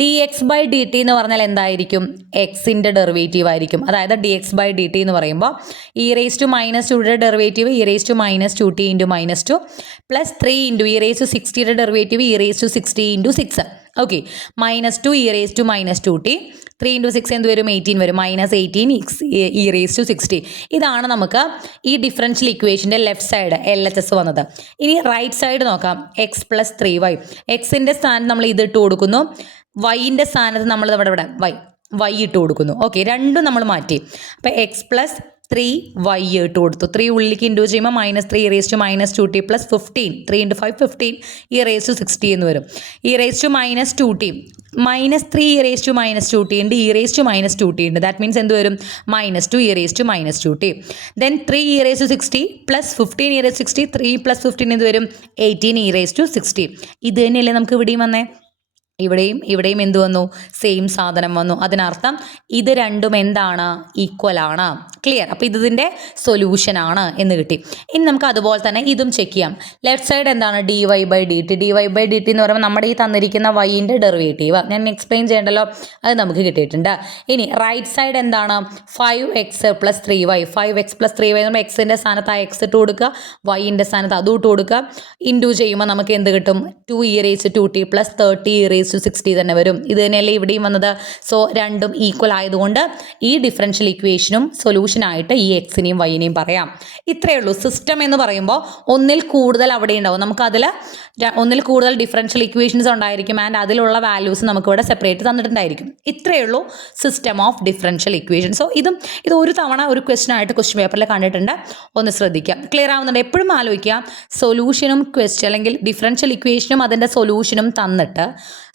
dx/dt എന്ന് പറഞ്ഞാൽ എന്തായിരിക്കും? എക്സിൻ്റെ ഡെറിവേറ്റീവ് ആയിരിക്കും. അതായത് dx/dt എന്ന് പറയുമ്പോൾ e⁻²യുടെ ഡെറിവേറ്റീവ് e⁻² -2t × -2 + 3 × e⁻60യുടെ derivative e⁻60 × 6. Okay, -2 e⁻² -2t 3 × 6 എന്ത് വരും? 18 വരും. -18 e⁻60. ഇതാണ് നമുക്ക് ഈ ഡിഫറൻഷ്യൽ ഇക്വേഷൻ്റെ ലെഫ്റ്റ് സൈഡ് LHS വന്നത്. ഇനി റൈറ്റ് സൈഡ് നോക്കാം. x + 3y. എക്സിൻ്റെ സ്ഥാനത്ത് നമ്മൾ ഇത് ഇട്ട് കൊടുക്കുന്നു, വൈൻ്റെ സ്ഥാനത്ത് നമ്മൾ ഇവിടെ വൈ ഇട്ട് കൊടുക്കുന്നു. ഓക്കെ, രണ്ടും നമ്മൾ മാറ്റി. അപ്പോൾ x + 3y ഇട്ട് കൊടുത്തു. 3 ഉള്ളിലേക്ക് ഇൻറ്റു ചെയ്യുമ്പോൾ -3 e⁻²t പ്ലസ് 15 3 × 5 15 e⁻60 എന്ന് വരും. e⁻²t -3 e⁻²t ഉണ്ട് e⁻²t ഉണ്ട്. ദാറ്റ് മീൻസ് എന്ത് വരും? -2 e⁻²t. Then 3 e⁻60 plus 15 e⁻60 3 plus 15 എന്ത് വരും? 18 e⁻60. ഇത് തന്നെയല്ലേ നമുക്ക് ഇവിടെയും വന്നേ? ഇവിടെയും എന്ത് വന്നു? സെയിം സാധനം വന്നു. അതിനർത്ഥം ഇത് രണ്ടും എന്താണ്? ഈക്വൽ ആണ്. ക്ലിയർ? അപ്പോൾ ഇതിൻ്റെ സൊല്യൂഷൻ ആണ് എന്ന് കിട്ടി. ഇനി നമുക്ക് അതുപോലെ തന്നെ ഇതും ചെക്ക് ചെയ്യാം. ലെഫ്റ്റ് സൈഡ് എന്താണ്? dy/dt. dy/dt എന്ന് പറയുമ്പോൾ നമ്മുടെ ഈ തന്നിരിക്കുന്ന y-ൻ്റെ ഡെറിവേറ്റീവ് ഞാൻ എക്സ്പ്ലെയിൻ ചെയ്യണ്ടല്ലോ, അത് നമുക്ക് കിട്ടിയിട്ടുണ്ട്. ഇനി റൈറ്റ് സൈഡ് എന്താണ്? 5x + 3y. 5x + 3y എന്ന് പറയുമ്പോൾ എക്സിൻ്റെ സ്ഥാനത്ത് ആ എക്സ് ഇട്ട് കൊടുക്കുക, y-ൻ്റെ സ്ഥാനത്ത് അതും ഇട്ട് കൊടുക്കുക. ഇൻറ്റു ചെയ്യുമ്പോൾ നമുക്ക് എന്ത് കിട്ടും? 2 e⁻²t പ്ലസ് 30 e⁻60 തന്നെ വരും. ഇത് തന്നെയല്ലേ ഇവിടെയും വന്നത്? സോ രണ്ടും ഈക്വൽ ആയതുകൊണ്ട് ഈ ഡിഫറൻഷ്യൽ ഇക്വേഷനും സൊല്യൂഷനായിട്ട് ഈ എക്സിനെയും വൈനെയും പറയാം. ഇത്രയേ ഉള്ളൂ. സിസ്റ്റം എന്ന് പറയുമ്പോൾ ഒന്നിൽ കൂടുതൽ അവിടെ ഉണ്ടാവും. നമുക്കതിൽ ഒന്നിൽ കൂടുതൽ ഡിഫറൻഷ്യൽ ഇക്വേഷൻസ് ഉണ്ടായിരിക്കും ആൻഡ് അതിലുള്ള വാല്യൂസ് നമുക്കിവിടെ സെപ്പറേറ്റ് തന്നിട്ടുണ്ടായിരിക്കും. ഇത്രയേ ഉള്ളൂ system of differential equation. So ഇത് ഒരു തവണ ഒരു ക്വസ്റ്റൻ ആയിട്ട് ക്വസ്റ്റ്യൻ പേപ്പറിൽ കണ്ടിട്ടുണ്ട്. ഒന്ന് ശ്രദ്ധിക്കാം. ക്ലിയർ ആവുന്നുണ്ട്? എപ്പോഴും ആലോചിക്കുക, സൊല്യൂഷനും ക്വസ്റ്റ്യൻ അല്ലെങ്കിൽ ഡിഫറൻഷ്യൽ ഇക്വേഷനും അതിൻ്റെ സൊല്യൂഷനും തന്നിട്ട്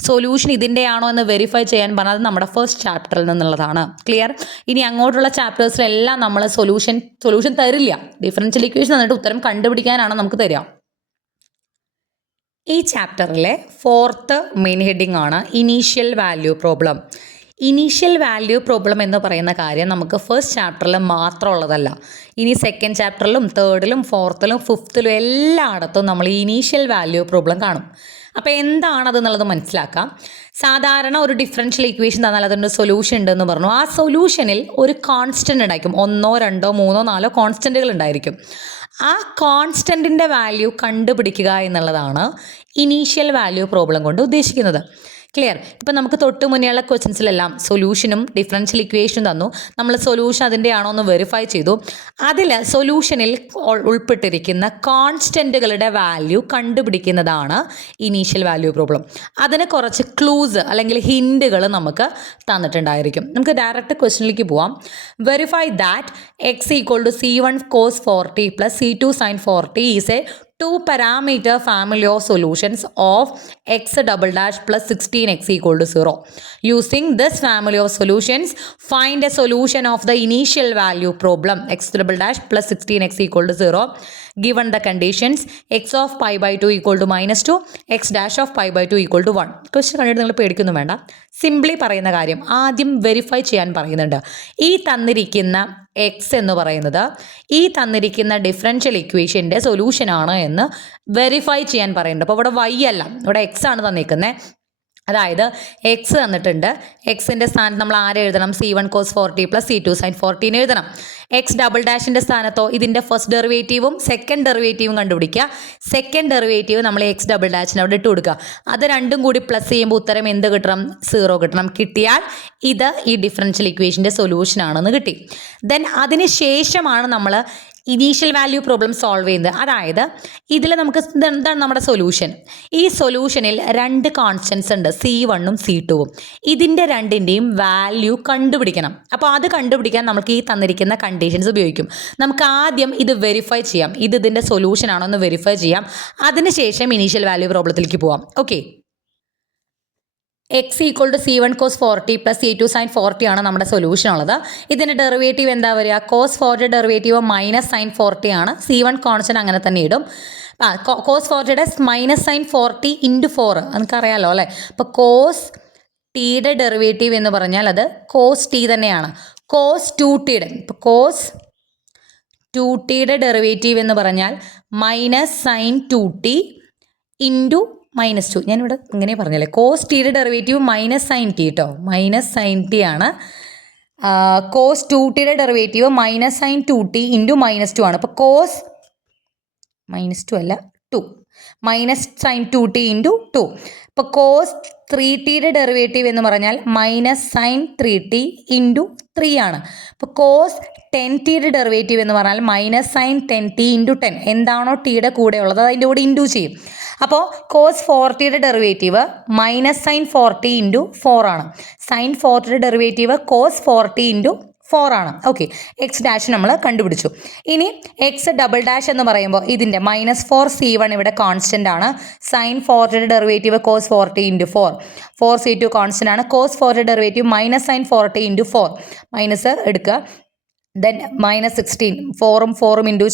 സൊല്യൂഷൻ ഇതിൻ്റെ ആണോ എന്ന് വെരിഫൈ ചെയ്യാൻ പറഞ്ഞത് നമ്മുടെ ഫസ്റ്റ് ചാപ്റ്ററിൽ നിന്നുള്ളതാണ്. ക്ലിയർ? ഇനി അങ്ങോട്ടുള്ള ചാപ്റ്റേഴ്സിലെല്ലാം നമ്മൾ സൊല്യൂഷൻ തരില്ല. ഡിഫറൻഷ്യൽ ഇക്വേഷൻ തന്നിട്ട് ഉത്തരം കണ്ടുപിടിക്കാനാണ് നമുക്ക് തരിക. ഈ ചാപ്റ്ററിലെ 4th മെയിൻ ഹെഡിങ് ആണ് initial value problem. Initial value problem എന്ന് പറയുന്ന കാര്യം നമുക്ക് ഫസ്റ്റ് ചാപ്റ്ററിൽ മാത്രമുള്ളതല്ല. ഇനി സെക്കൻഡ് ചാപ്റ്ററിലും 3ലും 4ലും 5ലും എല്ലായിടത്തും നമ്മൾ ഇനീഷ്യൽ വാല്യൂ പ്രോബ്ലം കാണും. അപ്പോൾ എന്താണതെന്നുള്ളത് മനസ്സിലാക്കാം. സാധാരണ ഒരു ഡിഫറൻഷ്യൽ ഇക്വേഷൻ തന്നാൽ അതിൻ്റെ സൊല്യൂഷൻ ഉണ്ടെന്ന് പറഞ്ഞു. ആ സൊല്യൂഷനിൽ ഒരു കോൺസ്റ്റൻ്റ് ഉണ്ടായിരിക്കും. 1, 2, 3, 4 കോൺസ്റ്റൻറ്റുകൾ ഉണ്ടായിരിക്കും. ആ കോൺസ്റ്റൻറ്റിൻ്റെ വാല്യൂ കണ്ടുപിടിക്കുക എന്നുള്ളതാണ് ഇനീഷ്യൽ വാല്യൂ പ്രോബ്ലം കൊണ്ട് ഉദ്ദേശിക്കുന്നത്. ക്ലിയർ? ഇപ്പം നമുക്ക് തൊട്ട് മുന്നേയുള്ള ക്വസ്റ്റ്യൻസിലെല്ലാം സൊല്യൂഷനും ഡിഫറൻഷ്യൽ ഇക്വേഷനും തന്നു. നമ്മൾ സൊല്യൂഷൻ അതിൻ്റെ ആണോ എന്ന് വെരിഫൈ ചെയ്തു. അതിൽ സൊല്യൂഷനിൽ ഉൾപ്പെട്ടിരിക്കുന്ന കോൺസ്റ്റൻറ്റുകളുടെ വാല്യൂ കണ്ടുപിടിക്കുന്നതാണ് ഇനീഷ്യൽ വാല്യൂ പ്രോബ്ലം. അതിന് കുറച്ച് ക്ലൂസ് അല്ലെങ്കിൽ ഹിൻറ്റുകൾ നമുക്ക് തന്നിട്ടുണ്ടായിരിക്കും. നമുക്ക് ഡയറക്റ്റ് ക്വസ്റ്റ്യനിലേക്ക് പോവാം. Verify that x = c1 cos 4t plus c2 sin 4t is a 2-parameter family of solutions of x" plus 16x = 0. Using this family of solutions, find a solution of the initial value problem x" plus 16x = 0. Given the conditions x of pi/2 = -2, x dash of pi/2 = 1. Question കണ്ടിട്ട് നിങ്ങൾ പേടിക്കൊന്നും വേണ്ട. Simply പറയുന്ന കാര്യം ആദ്യം verify ചെയ്യാൻ പറയുന്നുണ്ട്. ഈ തന്നിരിക്കുന്ന എക്സ് എന്ന് പറയുന്നത് ഈ തന്നിരിക്കുന്ന ഡിഫറൻഷ്യൽ ഇക്വേഷൻ്റെ സൊല്യൂഷനാണ് എന്ന് വെരിഫൈ ചെയ്യാൻ പറയുന്നുണ്ട്. അപ്പോൾ ഇവിടെ y അല്ല, ഇവിടെ എക്സ് ആണ് തന്നിരിക്കുന്നത്. അതായത് എക്സ് തന്നിട്ടുണ്ട്. എക്സിൻ്റെ സ്ഥാനത്ത് നമ്മൾ ആരെ എഴുതണം? c1 cos 4t plus c2 sin 4t എഴുതണം. x" സ്ഥാനത്തോ ഇതിൻ്റെ ഫസ്റ്റ് ഡെറിവേറ്റീവും സെക്കൻഡ് ഡെറിവേറ്റീവും കണ്ടുപിടിക്കുക. സെക്കൻഡ് ഡെറിവേറ്റീവ് നമ്മൾ x" അവിടെ ഇട്ട് കൊടുക്കുക. അത് രണ്ടും കൂടി പ്ലസ് ചെയ്യുമ്പോൾ ഉത്തരം എന്ത് കിട്ടണം? 0 കിട്ടണം. കിട്ടിയാൽ ഇത് ഈ ഡിഫറൻഷ്യൽ ഇക്വേഷൻ്റെ സൊല്യൂഷൻ ആണെന്ന് കിട്ടി. ദെൻ അതിന് ശേഷമാണ് നമ്മൾ ഇനീഷ്യൽ വാല്യൂ പ്രോബ്ലം സോൾവ് ചെയ്യുന്നത്. അതായത് ഇതിൽ നമുക്ക് എന്താണ് നമ്മുടെ സൊല്യൂഷൻ? ഈ സൊല്യൂഷനിൽ 2 കോൺസ്റ്റൻസ് ഉണ്ട്, c1ഉം c2ഉം. ഇതിൻ്റെ രണ്ടിൻ്റെയും വാല്യൂ കണ്ടുപിടിക്കണം. അപ്പോൾ അത് കണ്ടുപിടിക്കാൻ നമുക്ക് ഈ തന്നിരിക്കുന്ന കണ്ടീഷൻസ് ഉപയോഗിക്കും. നമുക്ക് ആദ്യം ഇത് വെരിഫൈ ചെയ്യാം. ഇതിൻ്റെ സൊല്യൂഷൻ ആണോ എന്ന് വെരിഫൈ ചെയ്യാം. അതിനുശേഷം ഇനീഷ്യൽ വാല്യൂ പ്രോബ്ലത്തിലേക്ക് പോവാം. Okay. x = c1 cos 4t plus c2 sin 4t ആണ് നമ്മുടെ സൊല്യൂഷൻ ഉള്ളത്. ഇതിൻ്റെ ഡെറിവേറ്റീവ് എന്താ വരിക? cos 4യുടെ ഡെറിവേറ്റീവ് മൈനസ് sin 4t ആണ്. c1 കോൺസ്റ്റന്റ് അങ്ങനെ തന്നെ ഇടും. cos 4യുടെ മൈനസ് sin 4t × 4 നമുക്കറിയാലോ അല്ലേ? അപ്പോൾ cos tയുടെ ഡെറിവേറ്റീവ് എന്ന് പറഞ്ഞാൽ അത് cos t തന്നെയാണ്. cos 2tയുടെ ഇപ്പോൾ cos 2tയുടെ ഡെറിവേറ്റീവ് എന്ന് പറഞ്ഞാൽ മൈനസ് sin 2t × -2. ഞാനിവിടെ ഇങ്ങനെ പറഞ്ഞല്ലേ, cos tയുടെ ഡെറിവേറ്റീവ് മൈനസ് sin t കേട്ടോ, മൈനസ് sin t ആണ്. cos 2tയുടെ ഡെറിവേറ്റീവ് മൈനസ് sin 2t × -2 ആണ്. അപ്പോൾ cos -2 അല്ല 2 മൈനസ് sin 2t × 2. ഇപ്പോൾ cos 3tയുടെ ഡെറിവേറ്റീവ് എന്ന് പറഞ്ഞാൽ മൈനസ് sin 3t × 3 ആണ്. അപ്പോൾ cos 10tയുടെ ഡെറിവേറ്റീവ് എന്ന് പറഞ്ഞാൽ മൈനസ് sin 10t × 10. എന്താണോ ടിയുടെ കൂടെ ഉള്ളത് അതിൻ്റെ കൂടെ ഇൻറ്റു ചെയ്യും. അപ്പോൾ cos 4tയുടെ ഡെറിവേറ്റീവ് മൈനസ് sin 4t × 4 ആണ്. sin 4tയുടെ ഡെറിവേറ്റീവ് cos 4t × 4 ആണ്. ഓക്കെ, എക്സ് ഡാഷ് നമ്മൾ കണ്ടുപിടിച്ചു. ഇനി എക്സ് ഡബിൾ ഡാഷ് എന്ന് പറയുമ്പോൾ ഇതിൻ്റെ -4c1 ഇവിടെ കോൺസ്റ്റൻ്റ് ആണ്. sin 4t derivative cos 4t into 4c2 constant ആണ്. cos 4t derivative -sin 4t into 4 minus എടുക്കുക. ദെൻ -16 4ഉം ഇൻറ്റു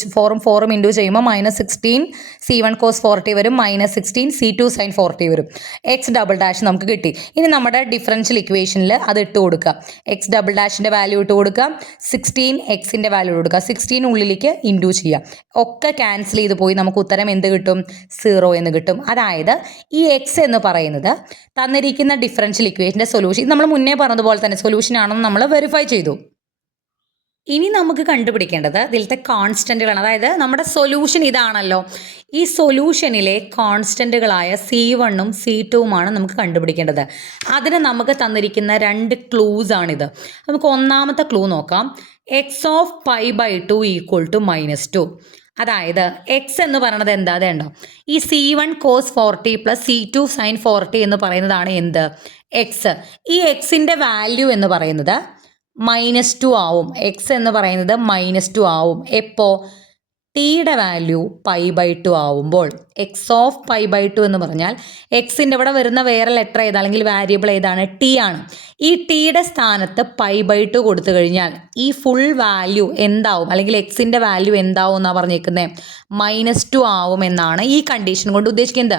ചെയ്യുമ്പോൾ -16 c1 cos 4t വരും, -16 c2 sin 4t വരും. എക്സ് ഡബിൾ ഡാഷ് നമുക്ക് കിട്ടി. ഇനി നമ്മുടെ ഡിഫറൻഷ്യൽ ഇക്വേഷനിൽ അത് ഇട്ട് കൊടുക്കുക. എക്സ് ഡബിൾ ഡാഷിൻ്റെ വാല്യൂ ഇട്ട് കൊടുക്കുക, 16 എക്സിൻ്റെ വാല്യൂ ഇട്ട് കൊടുക്കുക, 16 ഉള്ളിലേക്ക് ഇൻറ്റു ചെയ്യുക. ഒക്കെ ക്യാൻസൽ ചെയ്ത് പോയി നമുക്ക് ഉത്തരം എന്ത് കിട്ടും? 0 എന്ന് കിട്ടും. അതായത് ഈ എക്സ് എന്ന് പറയുന്നത് തന്നിരിക്കുന്ന ഡിഫറൻഷ്യൽ ഇക്വേഷൻ്റെ സൊല്യൂഷൻ, ഇത് നമ്മൾ മുന്നേ പറഞ്ഞതുപോലെ തന്നെ സൊല്യൂഷൻ ആണെന്ന് നമ്മൾ വെരിഫൈ ചെയ്തു. ഇനി നമുക്ക് കണ്ടുപിടിക്കേണ്ടത് ഇതിലത്തെ കോൺസ്റ്റൻറ്റുകളാണ്. അതായത് നമ്മുടെ സൊല്യൂഷൻ ഇതാണല്ലോ, ഈ സൊല്യൂഷനിലെ കോൺസ്റ്റൻറ്റുകളായ C1ഉം C2ഉമാണ് നമുക്ക് കണ്ടുപിടിക്കേണ്ടത്. അതിന് നമുക്ക് തന്നിരിക്കുന്ന 2 ക്ലൂസ് ആണിത്. നമുക്ക് ഒന്നാമത്തെ ക്ലൂ നോക്കാം. X of π/2 equal to -2. അതായത് എക്സ് എന്ന് പറയുന്നത് എന്താ ഉണ്ടോ, ഈ C1 cos 4t plus C2 sin 4t എന്ന് പറയുന്നതാണ് എന്ത്? എക്സ്. ഈ എക്സിൻ്റെ വാല്യൂ എന്ന് പറയുന്നത് -2 ആവും. എക്സ് എന്ന് പറയുന്നത് -2 ആവും. എപ്പോൾ? ടിയുടെ വാല്യൂ π/2 ആവുമ്പോൾ. എക്സ് ഓഫ് π/2 എന്ന് പറഞ്ഞാൽ എക്സിൻ്റെ ഇവിടെ വരുന്ന വേറെ ലെറ്റർ ഏതാ അല്ലെങ്കിൽ വാരിയബിൾ ഏതാണ്? ടി ആണ്. ഈ ടിയുടെ സ്ഥാനത്ത് π/2 കൊടുത്തു കഴിഞ്ഞാൽ ഈ ഫുൾ വാല്യൂ എന്താവും, അല്ലെങ്കിൽ എക്സിൻ്റെ വാല്യൂ എന്താവും എന്നാണ് പറഞ്ഞേക്കുന്നത്? -2 ആവും എന്നാണ് ഈ കണ്ടീഷൻ കൊണ്ട് ഉദ്ദേശിക്കുന്നത്.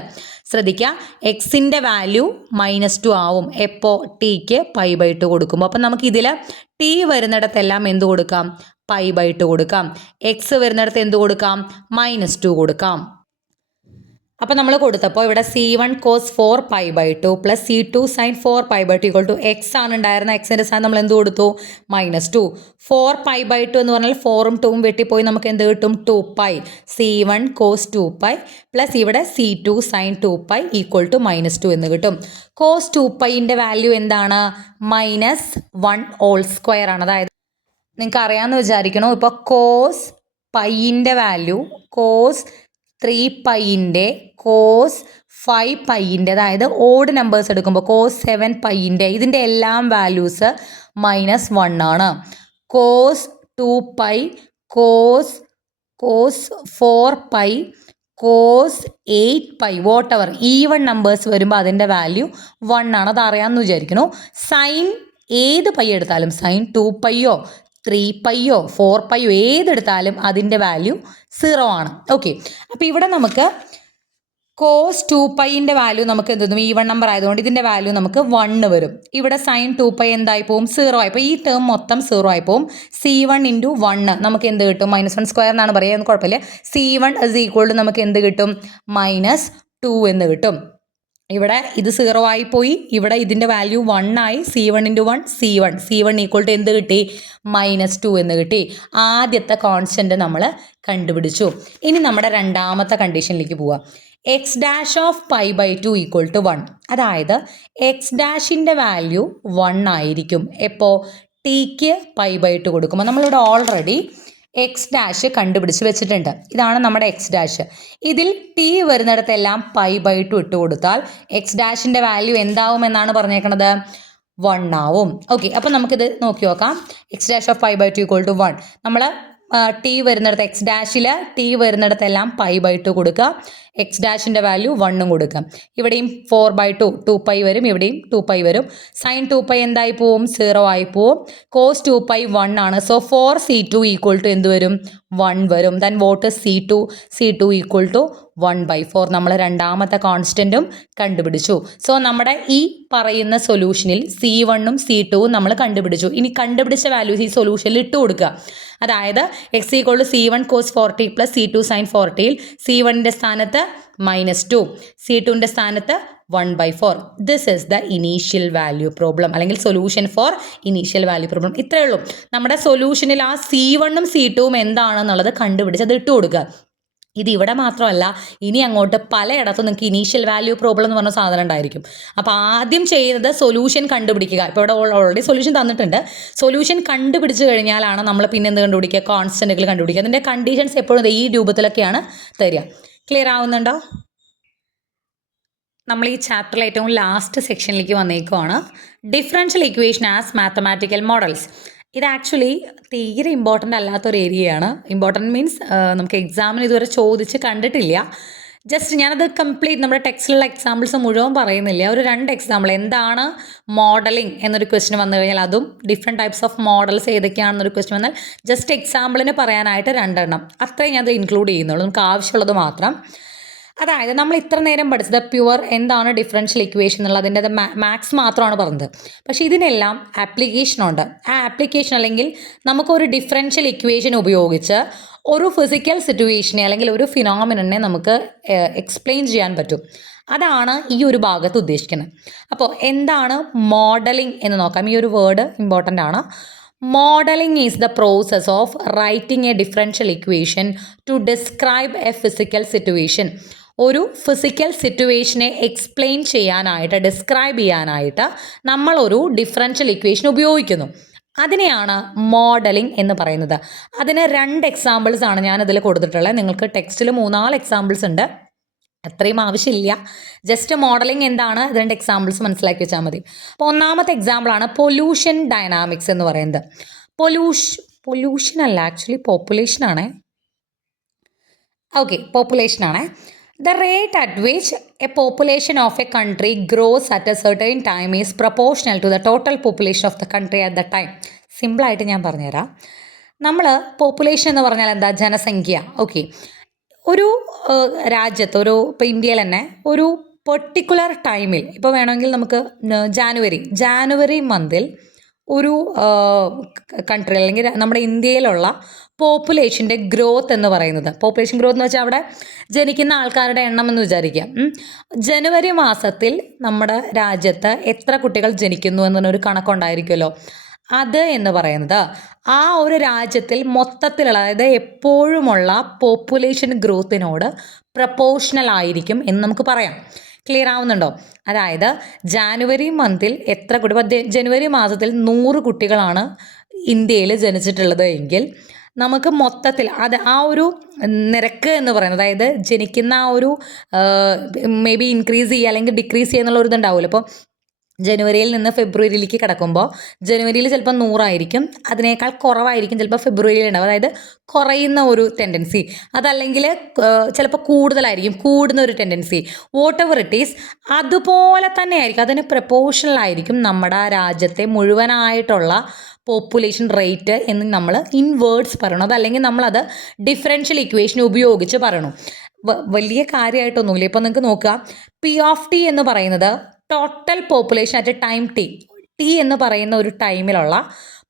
ശ്രദ്ധിക്കുക, എക്സിൻ്റെ വാല്യൂ -2 ആവും. എപ്പോൾ? ടിക്ക് π/2 കൊടുക്കുമ്പോൾ. അപ്പം നമുക്ക് ഇതിൽ ടി വരുന്നിടത്തെല്ലാം എന്ത് കൊടുക്കാം? π/2 കൊടുക്കാം. എക്സ് വരുന്നിടത്ത് എന്ത് കൊടുക്കാം? -2 കൊടുക്കാം. അപ്പോൾ നമ്മൾ കൊടുത്തപ്പോൾ ഇവിടെ C1 cos 4 π/2 plus C2 sin 4 π/2 equal to x ആണ് ഉണ്ടായിരുന്ന. എക്സിൻ്റെ സ്ഥാനം നമ്മൾ എന്ത് കൊടുത്തു? -2. 4 π/2 എന്ന് പറഞ്ഞാൽ 4ഉം 2ഉം വെട്ടിപ്പോയി നമുക്ക് എന്ത് കിട്ടും? 2π. C1 cos 2π പ്ലസ് ഇവിടെ C2 sin 2π ഈക്വൽ ടു -2 എന്ന് കിട്ടും. cos 2πൻ്റെ വാല്യൂ എന്താണ്? -1² ആണ്. അതായത് നിങ്ങൾക്ക് അറിയാമെന്ന് വിചാരിക്കണോ, ഇപ്പോൾ cos പൈൻ്റെ വാല്യൂ cos 3πൻ്റെ cos 5πൻ്റെ, അതായത് ഓഡ് നമ്പേഴ്സ് എടുക്കുമ്പോൾ cos 7πൻ്റെ, ഇതിൻ്റെ എല്ലാം വാല്യൂസ് -1 ആണ്. cos 2π, cos 4π, cos 8π whatever even numbers വരുമ്പോൾ അതിൻ്റെ വാല്യൂ 1 ആണ്. അത് അറിയാമെന്ന് വിചാരിക്കുന്നു. സൈൻ ഏത് പൈ എടുത്താലും, സൈൻ 2πയോ 3πയോ 4πയോ ഏതെടുത്താലും അതിൻ്റെ വാല്യൂ 0 ആണ്. ഓക്കെ, അപ്പോൾ ഇവിടെ നമുക്ക് cos 2πൻ്റെ വാല്യൂ നമുക്ക് എന്ത് തോന്നും? ഈവൺ നമ്പർ ആയതുകൊണ്ട് ഇതിൻ്റെ വാല്യൂ നമുക്ക് 1 വരും. ഇവിടെ സൈൻ 2π എന്തായി പോവും? 0 ആയി. അപ്പോൾ ഈ ടേം മൊത്തം 0 ആയി പോവും. C1 × 1 നമുക്ക് എന്ത് കിട്ടും? -1² എന്നാണ് പറയുക, കുഴപ്പമില്ല. C1 is equal to നമുക്ക് എന്ത് കിട്ടും? -2 എന്ന് കിട്ടും. ഇവിടെ ഇത് 0 ആയിപ്പോയി, ഇവിടെ ഇതിൻ്റെ വാല്യൂ 1 ആയി. C1 × 1 C1 ഈക്വൽ ടു എന്ത് കിട്ടി? -2 എന്ന് കിട്ടി. ആദ്യത്തെ കോൺസ്റ്റൻറ്റ് നമ്മൾ കണ്ടുപിടിച്ചു. ഇനി നമ്മുടെ രണ്ടാമത്തെ കണ്ടീഷനിലേക്ക് പോവാം. X dash of π/2 equal to 1. അതായത് എക്സ് ഡാഷിൻ്റെ വാല്യൂ 1 ആയിരിക്കും. എപ്പോൾ? ടിക്ക് π/2 കൊടുക്കുമ്പോൾ. നമ്മളിവിടെ ഓൾറെഡി എക്സ് ഡാഷ് കണ്ടുപിടിച്ച് വെച്ചിട്ടുണ്ട്. ഇതാണ് നമ്മുടെ എക്സ് ഡാഷ്. ഇതിൽ ടി വരുന്നിടത്തെല്ലാം π/2 ഇട്ട് കൊടുത്താൽ എക്സ് ഡാഷിൻ്റെ വാല്യൂ എന്താവും എന്നാണ് പറഞ്ഞേക്കണത്? 1 ആവും. ഓക്കെ, അപ്പം നമുക്കിത് നോക്കി നോക്കാം. X dash of π/2 equal to 1. നമ്മൾ ടി വരുന്നിടത്ത് എക്സ് ഡാഷിൽ ടി വരുന്നിടത്തെല്ലാം π/2 കൊടുക്കുക. എക്സ് ഡാഷിൻ്റെ വാല്യൂ 1ഉം കൊടുക്കുക. ഇവിടെയും 4/2 2π വരും, ഇവിടെയും 2π വരും. സൈൻ 2π എന്തായി പോവും? 0 ആയി പോവും. cos 2π 1 ആണ്. സോ 4c2 ഈക്വൽ ടു എന്ത് വരും? 1 വരും. Then what C2 equal to 1/4. നമ്മൾ രണ്ടാമത്തെ കോൺസ്റ്റൻറ്റും കണ്ടുപിടിച്ചു. സോ നമ്മുടെ ഈ പറയുന്ന സൊല്യൂഷനിൽ C1ഉം C2ഉം നമ്മൾ കണ്ടുപിടിച്ചു. ഇനി കണ്ടുപിടിച്ച വാല്യൂസ് ഈ സൊല്യൂഷനിൽ ഇട്ട് കൊടുക്കുക. അതായത് x equal to C1 cos 4t plus C2 sin 4tയിൽ C1ൻ്റെ സ്ഥാനത്ത് -2, C2ൻ്റെ സ്ഥാനത്ത് 1/4. This is the initial value problem, അല്ലെങ്കിൽ solution for initial value problem. ഇത്രയേ ഉള്ളൂ. നമ്മുടെ സൊല്യൂഷനിൽ ആ C1ഉം C2ഉം എന്താണെന്നുള്ളത് കണ്ടുപിടിച്ച് അത് ഇട്ട് കൊടുക്കുക. ഇത് ഇവിടെ മാത്രമല്ല, ഇനി അങ്ങോട്ട് പലയിടത്തും നിങ്ങൾക്ക് ഇനീഷ്യൽ വാല്യൂ പ്രോബ്ലം എന്ന് പറഞ്ഞ സാധനം ഉണ്ടായിരിക്കും. അപ്പോൾ ആദ്യം ചെയ്യുന്നത് സൊല്യൂഷൻ കണ്ടുപിടിക്കുക. ഇപ്പോൾ ഇവിടെ ഓൾറെഡി സൊല്യൂഷൻ തന്നിട്ടുണ്ട്. സൊല്യൂഷൻ കണ്ടുപിടിച്ച് കഴിഞ്ഞാലാണ് നമ്മൾ പിന്നെ എന്ത് കണ്ടുപിടിക്കുക? കോൺസ്റ്റൻറ്റുകൾ കണ്ടുപിടിക്കുക. അതിൻ്റെ കണ്ടീഷൻസ് എപ്പോഴും ഈ രൂപത്തിലൊക്കെയാണ് തരിക. ക്ലിയർ ആവുന്നുണ്ടോ? നമ്മൾ ഈ ചാപ്റ്ററിൽ ഏറ്റവും ലാസ്റ്റ് സെക്ഷനിലേക്ക് വന്നേക്കുവാണ്. Differential equation as mathematical models. ഇത് ആക്ച്വലി തീരെ ഇമ്പോർട്ടൻ്റ് അല്ലാത്തൊരു ഏരിയയാണ്. ഇമ്പോർട്ടൻറ്റ് മീൻസ് നമുക്ക് എക്സാമിന് ഇതുവരെ ചോദിച്ച് കണ്ടിട്ടില്ല. ജസ്റ്റ് ഞാനത് കംപ്ലീറ്റ് നമ്മുടെ ടെക്സ്റ്റിലുള്ള എക്സാമ്പിൾസ് മുഴുവൻ പറയുന്നില്ല. ഒരു 2 എക്സാമ്പിൾ, എന്താണ് മോഡലിംഗ് എന്നൊരു ക്വസ്റ്റ്യൻ വന്നു കഴിഞ്ഞാൽ അതും ഡിഫറെൻറ്റ് ടൈപ്സ് ഓഫ് മോഡൽസ് ഏതൊക്കെയാണെന്നൊരു ക്വസ്റ്റ്യൻ വന്നാൽ ജസ്റ്റ് എക്സാമ്പിളിന് പറയാനായിട്ട് 2 എണ്ണം അത്രയും ഞാൻ അത് ഇൻക്ലൂഡ് ചെയ്യുന്നുള്ളൂ, നമുക്ക് ആവശ്യമുള്ളത് മാത്രം. അതായത് നമ്മൾ ഇത്ര നേരം പഠിച്ചത് പ്യുവർ എന്താണ് ഡിഫറൻഷ്യൽ ഇക്വേഷൻ എന്നുള്ളത്, അതിൻ്റെ മാത്സ് മാത്രമാണ് പറഞ്ഞത്. പക്ഷേ ഇതിനെല്ലാം ആപ്ലിക്കേഷനുണ്ട്. ആ ആപ്ലിക്കേഷൻ അല്ലെങ്കിൽ നമുക്കൊരു ഡിഫറൻഷ്യൽ ഇക്വേഷൻ ഉപയോഗിച്ച് ഒരു ഫിസിക്കൽ സിറ്റുവേഷനെ അല്ലെങ്കിൽ ഒരു ഫിനോമിനനെ നമുക്ക് എക്സ്പ്ലെയിൻ ചെയ്യാൻ പറ്റും. അതാണ് ഈ ഒരു ഭാഗത്ത് ഉദ്ദേശിക്കുന്നത്. അപ്പോൾ എന്താണ് മോഡലിംഗ് എന്ന് നോക്കാം. ഈ ഒരു വേർഡ് ഇമ്പോർട്ടൻ്റ് ആണ്. Modelling is the process of writing A differential equation two describe A physical situation. ഒരു ഫിസിക്കൽ സിറ്റുവേഷനെ എക്സ്പ്ലെയിൻ ചെയ്യാനായിട്ട്, ഡിസ്ക്രൈബ് ചെയ്യാനായിട്ട് നമ്മളൊരു ഡിഫറൻഷ്യൽ ഇക്വേഷൻ ഉപയോഗിക്കുന്നു. അതിനെയാണ് മോഡലിംഗ് എന്ന് പറയുന്നത്. അതിന് 2 എക്സാമ്പിൾസ് ആണ് ഞാനിതിൽ കൊടുത്തിട്ടുള്ളത്. നിങ്ങൾക്ക് ടെക്സ്റ്റിൽ 3-4 എക്സാമ്പിൾസ് ഉണ്ട്, അത്രയും ആവശ്യമില്ല. ജസ്റ്റ് മോഡലിംഗ് എന്താണ് 2 എക്സാമ്പിൾസ് മനസ്സിലാക്കി വെച്ചാൽ മതി. അപ്പോൾ ഒന്നാമത്തെ എക്സാമ്പിളാണ് പൊല്യൂഷൻ ഡൈനാമിക്സ് എന്ന് പറയുന്നത്. പൊല്യൂഷൻ അല്ല, ആക്ച്വലി പോപ്പുലേഷനാണേ. ഓക്കെ, പോപ്പുലേഷനാണേ. The rate at which a population of a country grows at a certain time is proportional to the total population of the country at that time. സിമ്പിളായിട്ട് ഞാൻ പറഞ്ഞുതരാം. നമ്മൾ population എന്ന് പറഞ്ഞാൽ എന്താ? ജനസംഖ്യ. ഓക്കെ, ഒരു രാജ്യത്ത്, ഇപ്പോൾ ഇന്ത്യയിൽ തന്നെ ഒരു പെർട്ടിക്കുലർ ടൈമിൽ, ഇപ്പോൾ വേണമെങ്കിൽ നമുക്ക് ജാനുവരി മന്തിൽ ഒരു കൺട്രി അല്ലെങ്കിൽ നമ്മുടെ ഇന്ത്യയിലുള്ള പോപ്പുലേഷൻ്റെ ഗ്രോത്ത് എന്ന് പറയുന്നത്, പോപ്പുലേഷൻ ഗ്രോത്ത് എന്ന് വെച്ചാൽ അവിടെ ജനിക്കുന്ന ആൾക്കാരുടെ എണ്ണം എന്ന് വിചാരിക്കാം. ജനുവരി മാസത്തിൽ നമ്മുടെ രാജ്യത്ത് എത്ര കുട്ടികൾ ജനിക്കുന്നു എന്നൊരു കണക്കുണ്ടായിരിക്കുമല്ലോ. അത് എന്ന് പറയുന്നത് ആ ഒരു രാജ്യത്തിൽ മൊത്തത്തിലുള്ള, അതായത് എപ്പോഴുമുള്ള പോപ്പുലേഷൻ ഗ്രോത്തിനോട് പ്രപ്പോർഷണൽ ആയിരിക്കും എന്ന് നമുക്ക് പറയാം. ക്ലിയർ ആവുന്നുണ്ടോ? അതായത് ജാനുവരി മന്തിൽ എത്ര കുട്ടി, ജനുവരി മാസത്തിൽ 100 കുട്ടികളാണ് ഇന്ത്യയിൽ ജനിച്ചിട്ടുള്ളത് എങ്കിൽ നമുക്ക് മൊത്തത്തിൽ ആ ഒരു നിരക്ക് എന്ന് പറയുന്നത്, അതായത് ജനിക്കുന്ന ആ ഒരു മേ ബി ഇൻക്രീസ് ചെയ്യുക അല്ലെങ്കിൽ ഡിക്രീസ് ചെയ്യുക എന്നുള്ള ഒരു ഇതുണ്ടാവുമല്ലോ. അപ്പോൾ ജനുവരിയിൽ നിന്ന് ഫെബ്രുവരിയിലേക്ക് കിടക്കുമ്പോൾ ജനുവരിയിൽ ചിലപ്പോൾ 100 ആയിരിക്കും, അതിനേക്കാൾ കുറവായിരിക്കും ചിലപ്പോൾ ഫെബ്രുവരിയിൽ ഉണ്ടാവും. അതായത് കുറയുന്ന ഒരു ടെൻഡൻസി, അതല്ലെങ്കിൽ ചിലപ്പോൾ കൂടുതലായിരിക്കും, കൂടുന്ന ഒരു tendency, vote ever it is, അതുപോലെ തന്നെ ആയിരിക്കും, അതിന് പ്രപ്പോർഷണൽ ആയിരിക്കും നമ്മുടെ രാജ്യത്തെ മുഴുവനായിട്ടുള്ള പോപ്പുലേഷൻ റേറ്റ് എന്ന് നമ്മൾ ഇൻ വേർഡ്സ് പറയണം. അതല്ലെങ്കിൽ നമ്മളത് ഡിഫറൻഷ്യൽ ഇക്വേഷൻ ഉപയോഗിച്ച് പറയണം. വലിയ കാര്യമായിട്ടൊന്നുമില്ല. ഇപ്പോൾ നിങ്ങൾക്ക് നോക്കുക, P(t) എന്ന് പറയുന്നത് total population at A time T എന്ന് പറയുന്ന ഒരു ടൈമിലുള്ള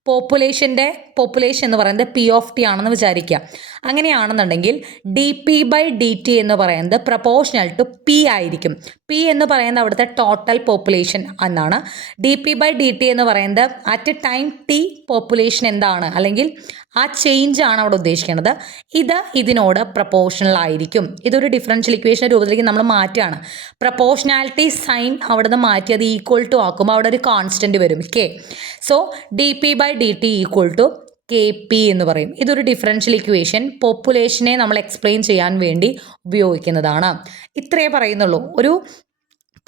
പോപ്പുലേഷൻ എന്ന് പറയുന്നത് P(t) ആണെന്ന് വിചാരിക്കുക. അങ്ങനെയാണെന്നുണ്ടെങ്കിൽ dp/dt എന്ന് പറയുന്നത് പ്രപ്പോർഷണൽ ടു P ആയിരിക്കും. P എന്ന് പറയുന്നത് അവിടുത്തെ ടോട്ടൽ പോപ്പുലേഷൻ എന്നാണ്. dp/dt എന്ന് പറയുന്നത് at A time T population എന്താണ്, അല്ലെങ്കിൽ ആ ചേഞ്ച് ആണ് അവിടെ ഉദ്ദേശിക്കുന്നത്. ഇതിനോട് പ്രപ്പോർഷണൽ ആയിരിക്കും. ഇതൊരു ഡിഫറൻഷ്യൽ ഇക്വേഷൻ രൂപത്തിലേക്ക് നമ്മൾ മാറ്റുകയാണ്. പ്രപ്പോർഷണാലിറ്റി സൈൻ അവിടെ നിന്ന് മാറ്റി അത് ഈക്വൽ ടു ആക്കുമ്പോൾ അവിടെ ഒരു കോൺസ്റ്റൻറ്റ് വരും, K. So dp/dt equal to KP എന്ന് പറയും. ഇതൊരു ഡിഫറൻഷ്യൽ ഇക്വേഷൻ പോപ്പുലേഷനെ നമ്മൾ എക്സ്പ്ലെയിൻ ചെയ്യാൻ വേണ്ടി ഉപയോഗിക്കുന്നതാണ്. ഇത്രയേ പറയുന്നുള്ളൂ.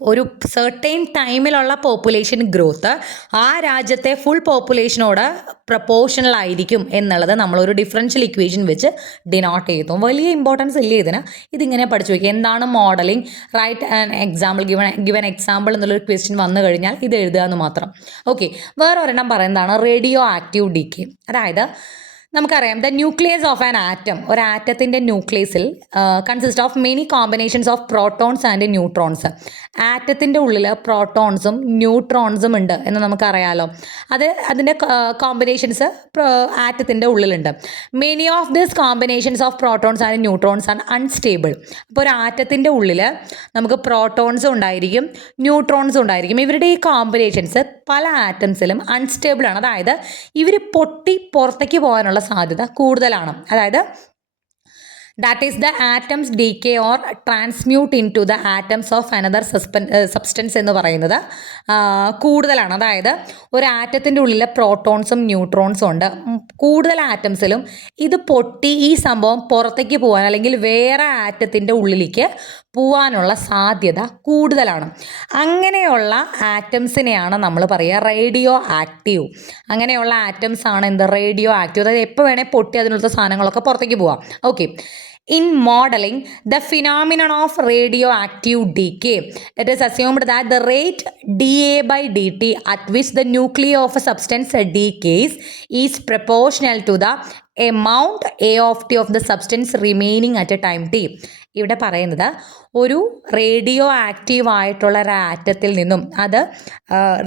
ഒരു സെർട്ടൈൻ ടൈമിലുള്ള പോപ്പുലേഷൻ ഗ്രോത്ത് ആ രാജ്യത്തെ ഫുൾ പോപ്പുലേഷനോട് പ്രപ്പോർഷണൽ ആയിരിക്കും എന്നുള്ളത് നമ്മളൊരു ഡിഫറൻഷ്യൽ ഇക്വേഷൻ വെച്ച് ഡിനോട്ട് ചെയ്യുന്നു. വലിയ ഇമ്പോർട്ടൻസ് ഇല്ല ഇതിന്. ഇതിങ്ങനെ പഠിച്ചു വയ്ക്കുക. എന്താണ് modelling, write an example, given example എന്നുള്ളൊരു ക്വസ്റ്റ്യൻ വന്നു കഴിഞ്ഞാൽ ഇത് എഴുതുക എന്ന് മാത്രം. ഓക്കെ, വേറെ ഒരെണ്ണം പറയുന്നതാണ് റേഡിയോ ആക്റ്റീവ് ഡീകേ. അതായത് നമുക്കറിയാം, the nucleus of an atom, ഒരു ആറ്റത്തിൻ്റെ ന്യൂക്ലിയസിൽ consist of many combinations of protons and neutrons. ആറ്റത്തിൻ്റെ ഉള്ളിൽ പ്രോട്ടോൺസും ന്യൂട്രോൺസും ഉണ്ട് എന്ന് നമുക്കറിയാലോ. അതിൻ്റെ കോമ്പിനേഷൻസ് ആറ്റത്തിൻ്റെ ഉള്ളിലുണ്ട്. Many of this combinations of protons and neutrons are unstable. അപ്പോൾ ഒരു ആറ്റത്തിൻ്റെ ഉള്ളിൽ നമുക്ക് പ്രോട്ടോൺസും ഉണ്ടായിരിക്കും, ന്യൂട്രോൺസും ഉണ്ടായിരിക്കും. ഇവരുടെ ഈ കോമ്പിനേഷൻസ് പല ആറ്റംസിലും അൺസ്റ്റേബിൾ ആണ്. അതായത് ഇവർ പൊട്ടി പുറത്തേക്ക് പോകാനുള്ള സാധ്യത കൂടുതലാണ്. അതായത് that is the atoms decay or transmute into the atoms of another substance എന്ന് പറയുന്നത് കൂടുതലാണ്. അതായത് ഒരു ആറ്റത്തിൻ്റെ ഉള്ളിൽ പ്രോട്ടോൺസും ന്യൂട്രോൺസും ഉണ്ട്. കൂടുതൽ ആറ്റംസിലും ഇത് പൊട്ടി ഈ സംഭവം പുറത്തേക്ക് പോകാൻ അല്ലെങ്കിൽ വേറെ ആറ്റത്തിൻ്റെ ഉള്ളിലേക്ക് പോവാനുള്ള സാധ്യത കൂടുതലാണ്. അങ്ങനെയുള്ള ആറ്റംസിനെയാണ് നമ്മൾ പറയുക റേഡിയോ ആക്റ്റീവ്. അങ്ങനെയുള്ള ആറ്റംസ് ആണ് എന്ത് റേഡിയോ ആക്റ്റീവ്. അതായത് എപ്പോൾ വേണേൽ പൊട്ടി അതിനുള്ള സാധനങ്ങളൊക്കെ പുറത്തേക്ക് പോവാം. Okay. In modeling the phenomenon of radioactive decay, it is assumed that the rate dA by dt at which the nuclei of a substance decays is proportional to the amount A of t of the substance remaining at a time t. ഇവിടെ പറയുന്നത് ഒരു radio active ആയിട്ടുള്ള ഒരു ആറ്റത്തിൽ നിന്നും അത്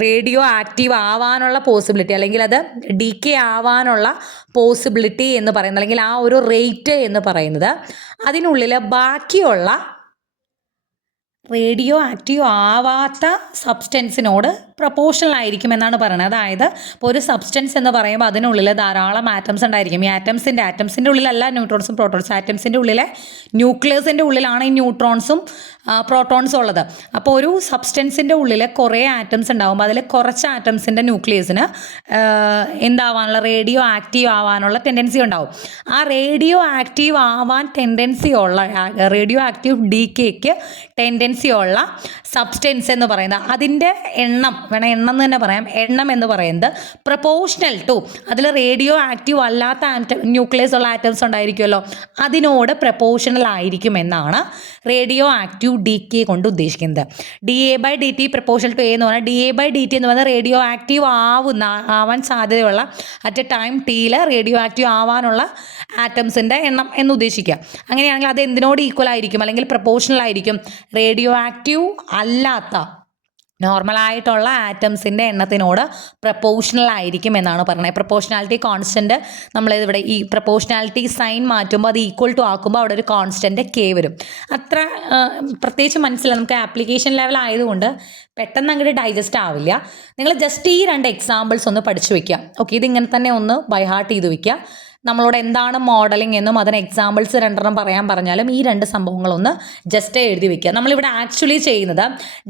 radio active ആവാനുള്ള possibility അല്ലെങ്കിൽ അത് ഡീകേ ആവാനുള്ള പോസിബിലിറ്റി എന്ന് പറയുന്നത് അല്ലെങ്കിൽ ആ ഒരു റേറ്റ് എന്ന് പറയുന്നത് അതിനുള്ളിൽ ബാക്കിയുള്ള റേഡിയോ ആക്റ്റീവ് ആവാത്ത സബ്സ്റ്റൻസിനോട് പ്രൊപ്പോർഷണൽ ആയിരിക്കും എന്നാണ് പറയുന്നത്. അതായത് ഇപ്പോൾ ഒരു സബ്സ്റ്റൻസ് എന്ന് പറയുമ്പോൾ അതിനുള്ളിൽ ധാരാളം ആറ്റംസ് ഉണ്ടായിരിക്കും. ഈ ആറ്റംസിൻ്റെ ഉള്ളിലല്ല ന്യൂട്രോൺസും പ്രോട്ടോൺസും. ആറ്റംസിൻ്റെ ഉള്ളിലെ ന്യൂക്ലിയസിൻ്റെ ഉള്ളിലാണ് ഈ ന്യൂട്രോൺസും പ്രോട്ടോൺസും ഉള്ളത്. അപ്പോൾ ഒരു സബ്സ്റ്റൻസിൻ്റെ ഉള്ളിൽ കുറേ ആറ്റംസ് ഉണ്ടാകുമ്പോൾ അതിൽ കുറച്ച് ആറ്റംസിൻ്റെ ന്യൂക്ലിയസിന് എന്താവാനുള്ള റേഡിയോ ആക്റ്റീവ് ആവാനുള്ള ടെൻഡൻസി ഉണ്ടാവും. ആ റേഡിയോ ആക്റ്റീവ് ആവാൻ റേഡിയോ ആക്റ്റീവ് ഡീകേക്ക് ടെൻഡൻസി ഉള്ള സബ്സ്റ്റൻസ് എന്ന് പറയുന്നത് അതിൻ്റെ എണ്ണം എന്ന് തന്നെ പറയാം. എണ്ണം എന്ന് പറയുന്നത് പ്രൊപ്പോർഷണൽ ടു അതിൽ റേഡിയോ ആക്റ്റീവ് അല്ലാത്ത ന്യൂക്ലിയസ് ഉള്ള ആറ്റംസ് ഉണ്ടായിരിക്കുമല്ലോ അതിനോട് പ്രൊപ്പോർഷണൽ ആയിരിക്കും എന്നാണ് റേഡിയോ ആക്റ്റീവ് ഡീകേ കൊണ്ട് ഉദ്ദേശിക്കുന്നത്. dA/dt പ്രൊപ്പോർഷണൽ ടു എന്ന് പറഞ്ഞാൽ dA/dt എന്ന് പറഞ്ഞാൽ റേഡിയോ ആക്റ്റീവ് ആവാൻ സാധ്യതയുള്ള അറ്റ് എ ടൈം ടിയിൽ റേഡിയോ ആക്റ്റീവ് ആവാനുള്ള ആറ്റംസിൻ്റെ എണ്ണം എന്ന് ഉദ്ദേശിക്കുക. അങ്ങനെയാണെങ്കിൽ അത് എന്തിനോട് ഈക്വൽ ആയിരിക്കും അല്ലെങ്കിൽ പ്രൊപ്പോർഷണൽ ആയിരിക്കും റേഡിയോ ആക്റ്റീവ് അല്ലാത്ത നോർമലായിട്ടുള്ള ആറ്റംസിൻ്റെ എണ്ണത്തിനോട് പ്രൊപ്പോർഷണൽ ആയിരിക്കും എന്നാണ് പറയുന്നത്. പ്രൊപ്പോർഷണാലിറ്റി കോൺസ്റ്റൻറ്റ് നമ്മളിവിടെ ഈ പ്രൊപ്പോർഷണാലിറ്റി സൈൻ മാറ്റുമ്പോൾ അത് ഈക്വൽ ടു ആക്കുമ്പോൾ അവിടെ ഒരു കോൺസ്റ്റൻറ്റ് കെ വരും. അത്ര പ്രത്യേകിച്ച് മനസ്സിലായി. നമുക്ക് ആപ്ലിക്കേഷൻ ലെവൽ ആയതുകൊണ്ട് പെട്ടെന്ന് അങ്ങോട്ട് ഡൈജസ്റ്റ് ആവില്ല. നിങ്ങൾ ജസ്റ്റ് ഈ 2 എക്സാമ്പിൾസ് ഒന്ന് പഠിച്ചു വയ്ക്കുക. ഓക്കെ, ഇതിങ്ങനെ തന്നെ ഒന്ന് ബൈ ഹാർട്ട് ചെയ്ത് വയ്ക്കുക. നമ്മളോട് എന്താണ് മോഡലിംഗ് എന്നും അതിന് എക്സാമ്പിൾസ് 2 പറയാൻ പറഞ്ഞാലും ഈ 2 സംഭവങ്ങളൊന്ന് ജസ്റ്റ് എഴുതി വയ്ക്കുക. നമ്മളിവിടെ ആക്ച്വലി ചെയ്യുന്നത്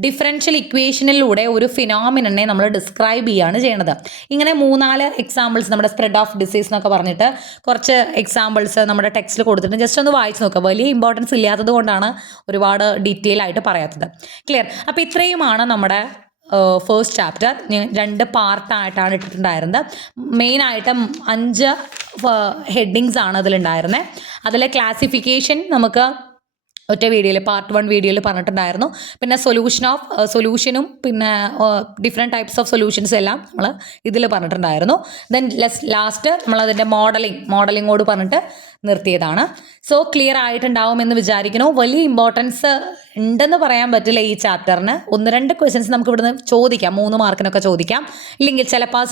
ഡിഫറൻഷ്യൽ ഇക്വേഷനിലൂടെ ഒരു ഫിനോമിനനെ നമ്മൾ ഡിസ്ക്രൈബ് ചെയ്യുകയാണ് ചെയ്യുന്നത്. ഇങ്ങനെ 3-4 എക്സാമ്പിൾസ് നമ്മുടെ സ്പ്രെഡ് ഓഫ് ഡിസീസ് എന്നൊക്കെ പറഞ്ഞിട്ട് കുറച്ച് എക്സാമ്പിൾസ് നമ്മുടെ ടെക്സ്റ്റിൽ കൊടുത്തിട്ട് ജസ്റ്റ് ഒന്ന് വായിച്ച് നോക്കുക. വലിയ ഇമ്പോർട്ടൻസ് ഇല്ലാത്തത് കൊണ്ടാണ് ഒരുപാട് ഡീറ്റെയിൽ ആയിട്ട് പറയാത്തത്. ക്ലിയർ? അപ്പോൾ ഇത്രയുമാണ് നമ്മുടെ ഫസ്റ്റ് ചാപ്റ്റർ. 2 പാർട്ടായിട്ടാണ് ഇട്ടിട്ടുണ്ടായിരുന്നത്. മെയിനായിട്ട് 5 ഹെഡിങ്സ് ആണ് അതിലുണ്ടായിരുന്നത്. അതിലെ ക്ലാസിഫിക്കേഷൻ നമുക്ക് ഒറ്റ വീഡിയോയിൽ പാർട്ട് 1 വീഡിയോയിൽ പറഞ്ഞിട്ടുണ്ടായിരുന്നു. പിന്നെ സൊല്യൂഷനും പിന്നെ ഡിഫറെൻറ്റ് ടൈപ്സ് ഓഫ് സൊല്യൂഷൻസ് എല്ലാം നമ്മൾ ഇതിൽ പറഞ്ഞിട്ടുണ്ടായിരുന്നു. ദെൻ ലാസ്റ്റ് നമ്മളതിൻ്റെ മോഡലിങ്ങോട് പറഞ്ഞിട്ട് നിർത്തിയതാണ്. സോ ക്ലിയർ ആയിട്ടുണ്ടാവുമെന്ന് വിചാരിക്കുന്നു. വലിയ ഇമ്പോർട്ടൻസ് ഉണ്ടെന്ന് പറയാൻ പറ്റില്ല ഈ ചാപ്റ്ററിന്. 1-2 ക്വസ്റ്റ്യൻസ് നമുക്ക് ഇവിടുന്ന് ചോദിക്കാം, 3 മാർക്കിനൊക്കെ ചോദിക്കാം. ഇല്ലെങ്കിൽ ചിലപ്പോൾ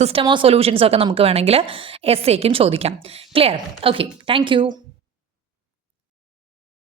സിസ്റ്റം ഓഫ് സൊല്യൂഷൻസ് ഒക്കെ നമുക്ക് വേണമെങ്കിൽ എസ്സേക്കും ചോദിക്കാം. ക്ലിയർ? Okay, thank you.